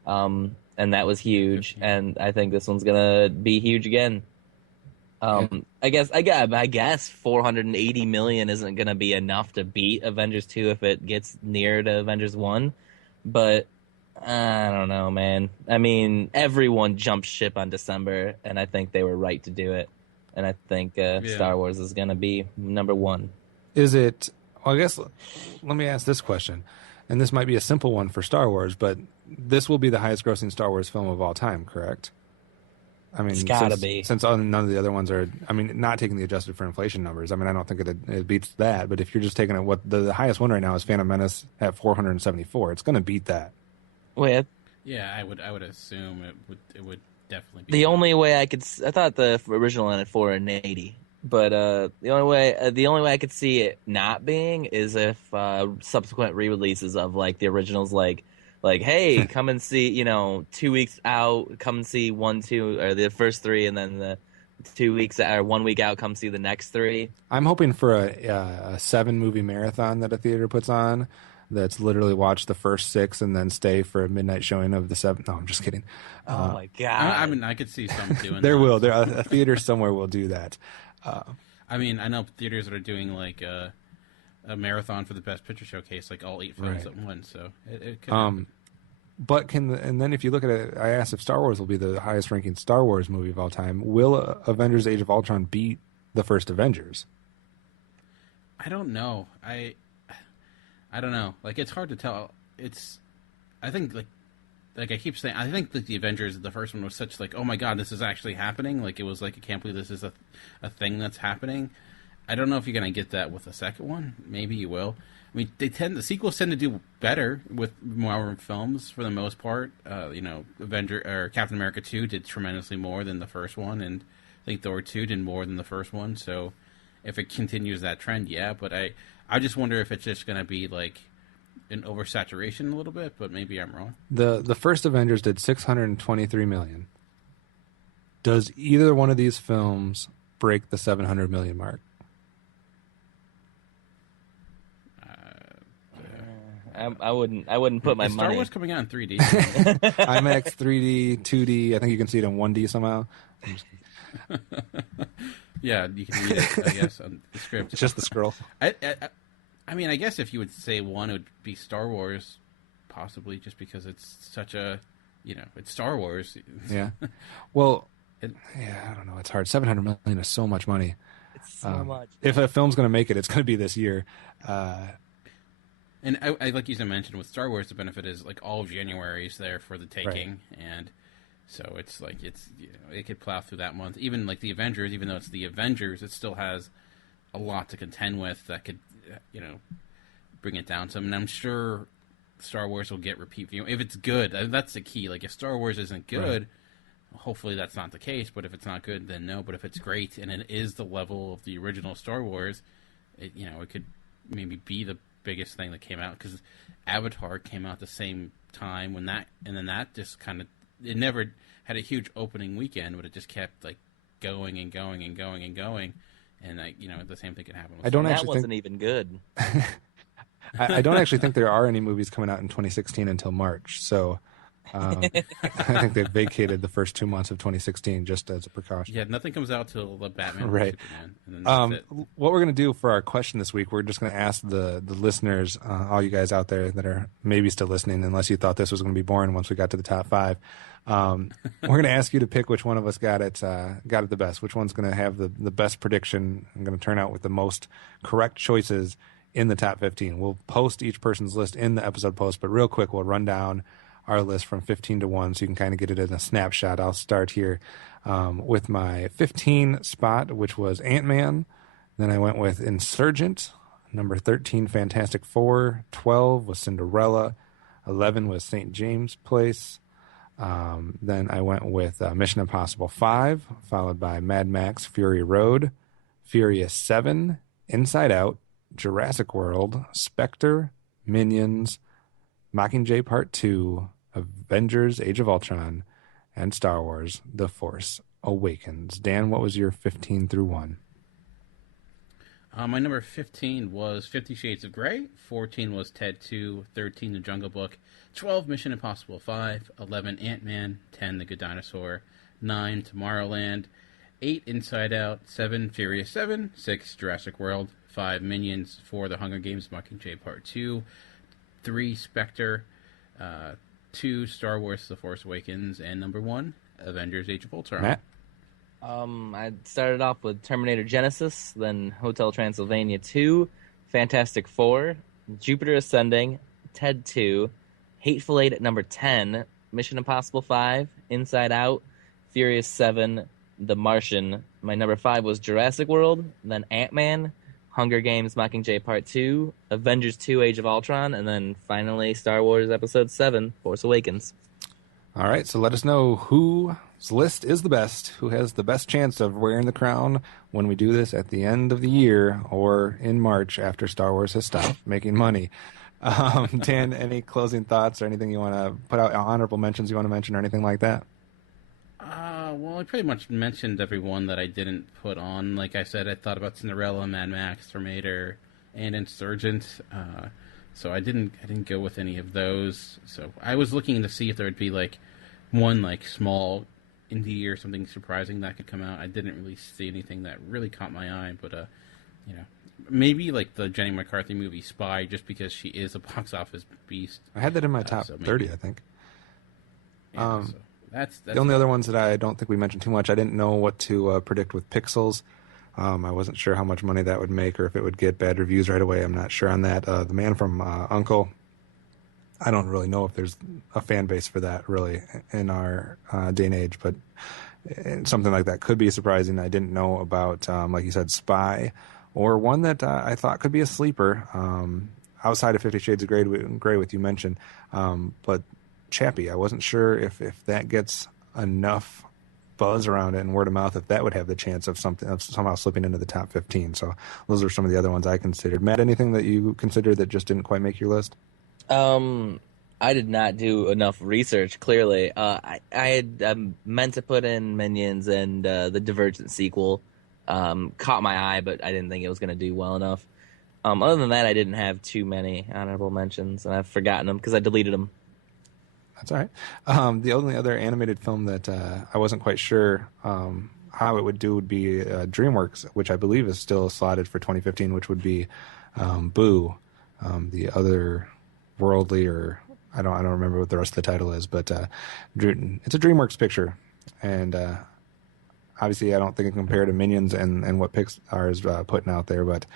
And that was huge. 15. And I think this one's gonna be huge again. I guess 480 million isn't gonna be enough to beat Avengers 2 if it gets near to Avengers 1, but I don't know, man. I mean, everyone jumped ship on December, and I think they were right to do it. And I think Star Wars is gonna be number 1. Is it? Well, I guess let me ask this question, and this might be a simple one for Star Wars, but this will be the highest-grossing Star Wars film of all time, correct? I mean, It's gotta be. Since none of the other ones are. I mean, not taking the adjusted for inflation numbers. I mean, I don't think it beats that. But if you're just taking it, what the highest one right now is Phantom Menace at 474. It's going to beat that. Wait, Yeah, I would assume it would definitely be the only way I thought the original ended at 480, but the only way I could see it not being is if subsequent re-releases of like the originals, like hey, come and see, 2 weeks out, come and see 1, 2, or the first 3, and then the 2 weeks or 1 week out, come see the next 3. I'm hoping for a 7-movie marathon that a theater puts on. That's literally watch the first 6 and then stay for a midnight showing of the 7th. No, I'm just kidding. Oh my god! I mean, I could see some doing. A theater somewhere will do that. I mean, I know theaters that are doing like a marathon for the Best Picture showcase, like all 8 films at once. So it could. But and then if you look at it, I asked if Star Wars will be the highest ranking Star Wars movie of all time. Will Avengers: Age of Ultron beat the first Avengers? I don't know. I don't know. Like, it's hard to tell. I think like I keep saying, I think that the Avengers, the first one was such like, oh my god, this is actually happening. Like, it was like, I can't believe this is a thing that's happening. I don't know if you're gonna get that with the second one. Maybe you will. I mean, the sequels tend to do better with Marvel films for the most part. Captain America 2 did tremendously more than the first one, and I think Thor 2 did more than the first one. So if it continues that trend, yeah. But I just wonder if it's just gonna be like an oversaturation a little bit. But maybe I'm wrong. The first Avengers did 623 million. Does either one of these films break the 700 million mark? I wouldn't put my Is money. Star Wars coming out in 3D? IMAX, 3D, 2D. I think you can see it in 1D somehow. Yeah, you can read it, I guess, on the script. It's just the scroll. I mean, I guess if you would say one, it would be Star Wars, possibly, just because it's such a, it's Star Wars. Yeah. Well, I don't know. It's hard. 700 million is so much money. It's so much. If a film's going to make it, it's going to be this year. And I like you mentioned with Star Wars, the benefit is like all of January is there for the taking, and so it's like it could plow through that month. Even like the Avengers, even though it's the Avengers, it still has a lot to contend with that could bring it down some. And I'm sure Star Wars will get repeat viewing if it's good. That's the key. Like if Star Wars isn't good, hopefully that's not the case. But if it's not good, then no. But if it's great and it is the level of the original Star Wars, it could maybe be the biggest thing that came out, because Avatar came out the same time and then that just kind of, it never had a huge opening weekend, but it just kept like going and going and going and going, and the same thing could happen with That wasn't even good. I don't actually think there are any movies coming out in 2016 until March, so I think they vacated the first 2 months of 2016 just as a precaution. Yeah, nothing comes out till the Batman right. Superman, and then that's it. What we're going to do for our question this week, we're just going to ask the listeners, all you guys out there that are maybe still listening, unless you thought this was going to be boring once we got to the top 5. We're going to ask you to pick which one of us got it the best, which one's going to have the best prediction and going to turn out with the most correct choices in the top 15. We'll post each person's list in the episode post, but real quick, we'll run down our list from 15 to 1 so you can kind of get it in a snapshot. I'll start here with my 15 spot, which was Ant-Man. Then I went with Insurgent. Number 13, Fantastic Four. 12 was Cinderella. 11 was St. James Place. Then I went with Mission Impossible 5, followed by Mad Max Fury Road, Furious 7, Inside Out, Jurassic World, Spectre, Minions, Mockingjay Part 2, Avengers Age of Ultron, and Star Wars The Force Awakens. Dan, what was your 15 through 1? My number 15 was 50 Shades of Grey, 14 was Ted 2, 13 The Jungle Book, 12 Mission Impossible 5, 11 Ant-Man, 10 The Good Dinosaur, 9 Tomorrowland, 8 Inside Out, 7 Furious 7, 6 Jurassic World, 5 Minions, 4 The Hunger Games Mockingjay Part 2, 3 Spectre, 2 Star Wars The Force Awakens, and number 1 Avengers Age of Ultron. Matt? I started off with Terminator Genesis, then Hotel Transylvania 2, Fantastic Four, Jupiter Ascending, Ted 2, Hateful Eight at number 10, Mission Impossible 5, Inside Out, Furious 7, The Martian. My number 5 was Jurassic World, then Ant-Man, Hunger Games Mockingjay Part 2, Avengers 2 Age of Ultron, and then finally Star Wars Episode 7, Force Awakens. All right, so let us know whose list is the best, who has the best chance of wearing the crown when we do this at the end of the year or in March after Star Wars has stopped making money. Dan, any closing thoughts or anything you want to put out, honorable mentions you want to mention or anything like that? Well, I pretty much mentioned every one that I didn't put on. Like I said, I thought about Cinderella, Mad Max, Terminator, and Insurgent. So I didn't go with any of those. So I was looking to see if there would be like one like small indie or something surprising that could come out. I didn't really see anything that really caught my eye, but maybe like the Jenny McCarthy movie Spy, just because she is a box office beast. I had that in my top 30, I think. Yeah, so that's the only other ones that I don't think we mentioned too much. I didn't know what to predict with Pixels. I wasn't sure how much money that would make or if it would get bad reviews right away. I'm not sure on that. The Man from U.N.C.L.E., I don't really know if there's a fan base for that really in our day and age, but something like that could be surprising. I didn't know about, like you said, Spy, or one that I thought could be a sleeper outside of 50 Shades of Grey with you mentioned, but Chappie. I wasn't sure if that gets enough buzz around it and word of mouth, if that would have the chance of somehow slipping into the top 15. So those are some of the other ones I considered. Matt, anything that you considered that just didn't quite make your list? I did not do enough research, clearly. I had meant to put in Minions and the Divergent sequel. Caught my eye, but I didn't think it was going to do well enough. Other than that, I didn't have too many honorable mentions, and I've forgotten them because I deleted them. That's all right. The only other animated film that I wasn't quite sure how it would do would be DreamWorks, which I believe is still slotted for 2015, which would be Boo, the other worldly, or I don't remember what the rest of the title is, but it's a DreamWorks picture, and obviously I don't think it can compare to Minions and what Pixar is putting out there, but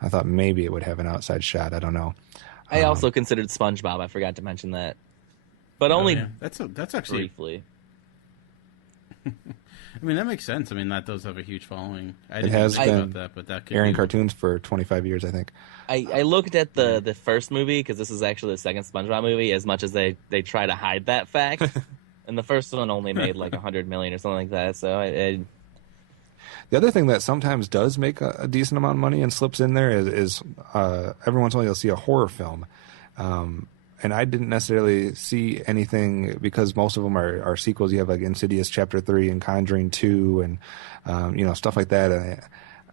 I thought maybe it would have an outside shot. I don't know. I also considered SpongeBob. I forgot to mention that. But only that's actually briefly. I mean, that makes sense. I mean, that does have a huge following. It has been about that, but that could airing be... cartoons for 25 years, I think. I looked at the first movie, because this is actually the second SpongeBob movie, as much as they try to hide that fact. And the first one only made like $100 million or something like that. So the other thing that sometimes does make a decent amount of money and slips in there is every once in a while you'll see a horror film. And I didn't necessarily see anything, because most of them are sequels. You have like Insidious Chapter 3 and Conjuring 2 and stuff like that. And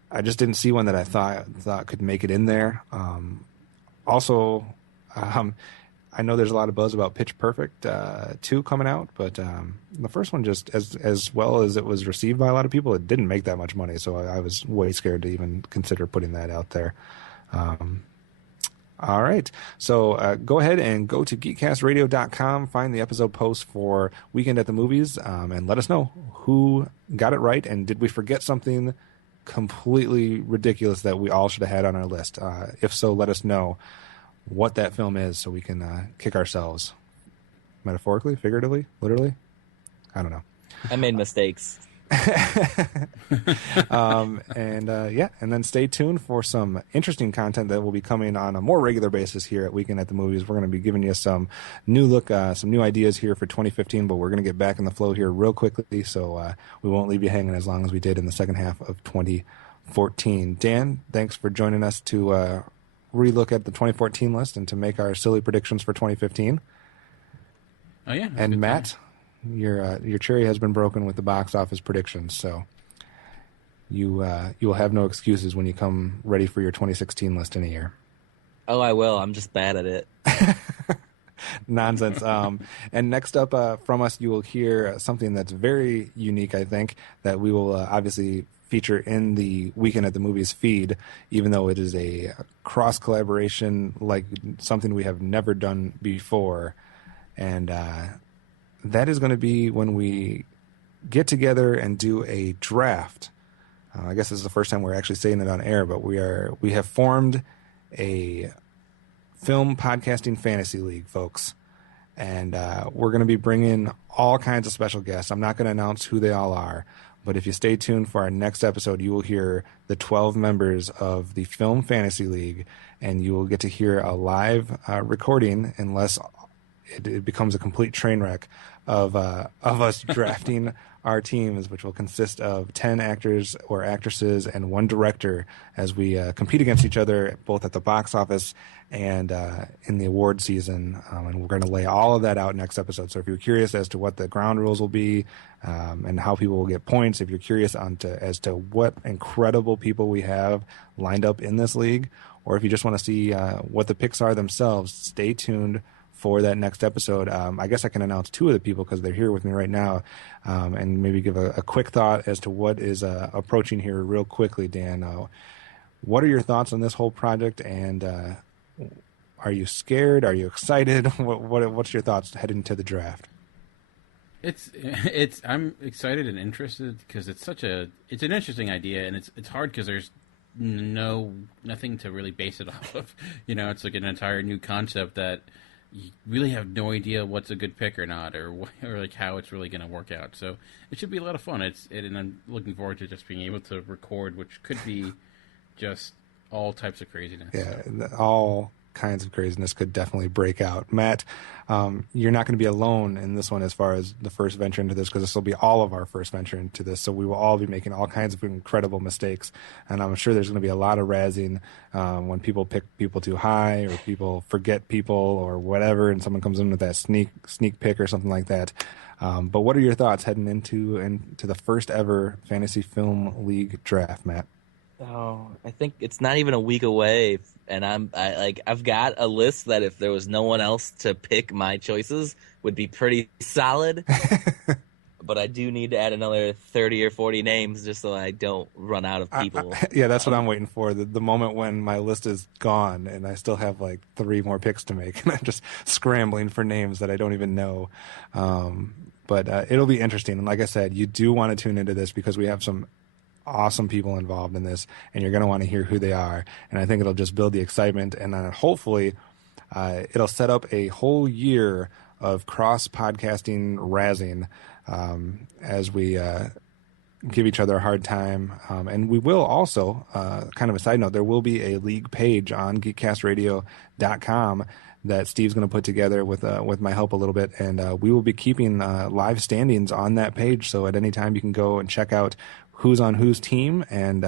I just didn't see one that I thought could make it in there. Also, I know there's a lot of buzz about Pitch Perfect 2 coming out, but the first one, just as well as it was received by a lot of people, it didn't make that much money. So I was way scared to even consider putting that out there. All right. So go ahead and go to geekcastradio.com, find the episode post for Weekend at the Movies, and let us know who got it right, and did we forget something completely ridiculous that we all should have had on our list. If so, let us know what that film is so we can kick ourselves. Metaphorically, figuratively, literally? I don't know. I made mistakes. And then stay tuned for some interesting content that will be coming on a more regular basis here at Weekend at the Movies. We're going to be giving you some new ideas here for 2015, but we're going to get back in the flow here real quickly, so we won't leave you hanging as long as we did in the second half of 2014. 2014. Dan, thanks for joining us to relook at the 2014 list and to make our silly predictions for 2015. Oh yeah. And Matt, your cherry has been broken with the box office predictions, so you will have no excuses when you come ready for your 2016 list in a year. Oh, I will. I'm just bad at it. Nonsense. And next up from us, you will hear something that's very unique, I think, that we will obviously feature in the Weekend at the Movies feed, even though it is a cross-collaboration, like something we have never done before. And that is going to be when we get together and do a draft. I guess this is the first time we're actually saying it on air, but we have formed a film podcasting fantasy league, folks. And we're going to be bringing all kinds of special guests. I'm not going to announce who they all are, but if you stay tuned for our next episode, you will hear the 12 members of the Film Fantasy League, and you will get to hear a live recording, unless it becomes a complete train wreck, of us drafting our teams, which will consist of 10 actors or actresses and 1 director, as we compete against each other both at the box office and in the award season. And we're going to lay all of that out next episode. So if you're curious as to what the ground rules will be and how people will get points, if you're curious as to what incredible people we have lined up in this league, or if you just want to see what the picks are themselves, stay tuned for that next episode. I guess I can announce 2 of the people because they're here with me right now, and maybe give a quick thought as to what is approaching here real quickly. Dan, what are your thoughts on this whole project, and are you scared? Are you excited? What's your thoughts heading into the draft? I'm excited and interested because it's an interesting idea, and it's hard because there's nothing to really base it off of. It's like an entire new concept that you really have no idea what's a good pick or not, or like how it's really going to work out. So it should be a lot of fun. And I'm looking forward to just being able to record, which could be just all types of craziness. Yeah, all kinds of craziness could definitely break out. Matt, you're not going to be alone in this one as far as the first venture into this, because this will be all of our first venture into this. So we will all be making all kinds of incredible mistakes. And I'm sure there's going to be a lot of razzing when people pick people too high, or people forget people or whatever, and someone comes in with that sneak pick or something like that. But what are your thoughts heading into the first ever Fantasy Film League draft, Matt? Oh, I think it's not even a week away, and I've got a list that if there was no one else to pick, my choices would be pretty solid. But I do need to add another 30 or 40 names just so I don't run out of people. Yeah, that's what I'm waiting for. The moment when my list is gone and I still have like 3 more picks to make, and I'm just scrambling for names that I don't even know. But it'll be interesting. And like I said, you do want to tune into this because we have some awesome people involved in this, and you're going to want to hear who they are. And I think it'll just build the excitement, and then hopefully it'll set up a whole year of cross podcasting razzing as we give each other a hard time. And we will also, kind of a side note, there will be a league page on geekcastradio.com that Steve's going to put together with my help a little bit, and we will be keeping live standings on that page. So at any time you can go and check out who's on whose team, and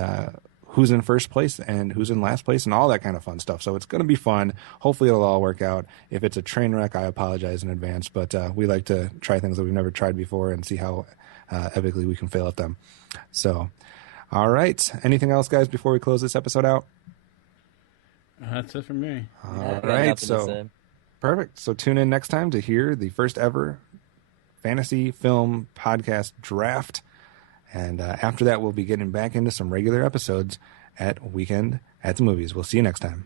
who's in first place and who's in last place, and all that kind of fun stuff. So it's going to be fun. Hopefully it'll all work out. If it's a train wreck, I apologize in advance, but we like to try things that we've never tried before and see how epically we can fail at them. So, all right. Anything else, guys, before we close this episode out? That's it for me. All right. So perfect. So tune in next time to hear the first ever fantasy film podcast draft. And after that, we'll be getting back into some regular episodes at Weekend at the Movies. We'll see you next time.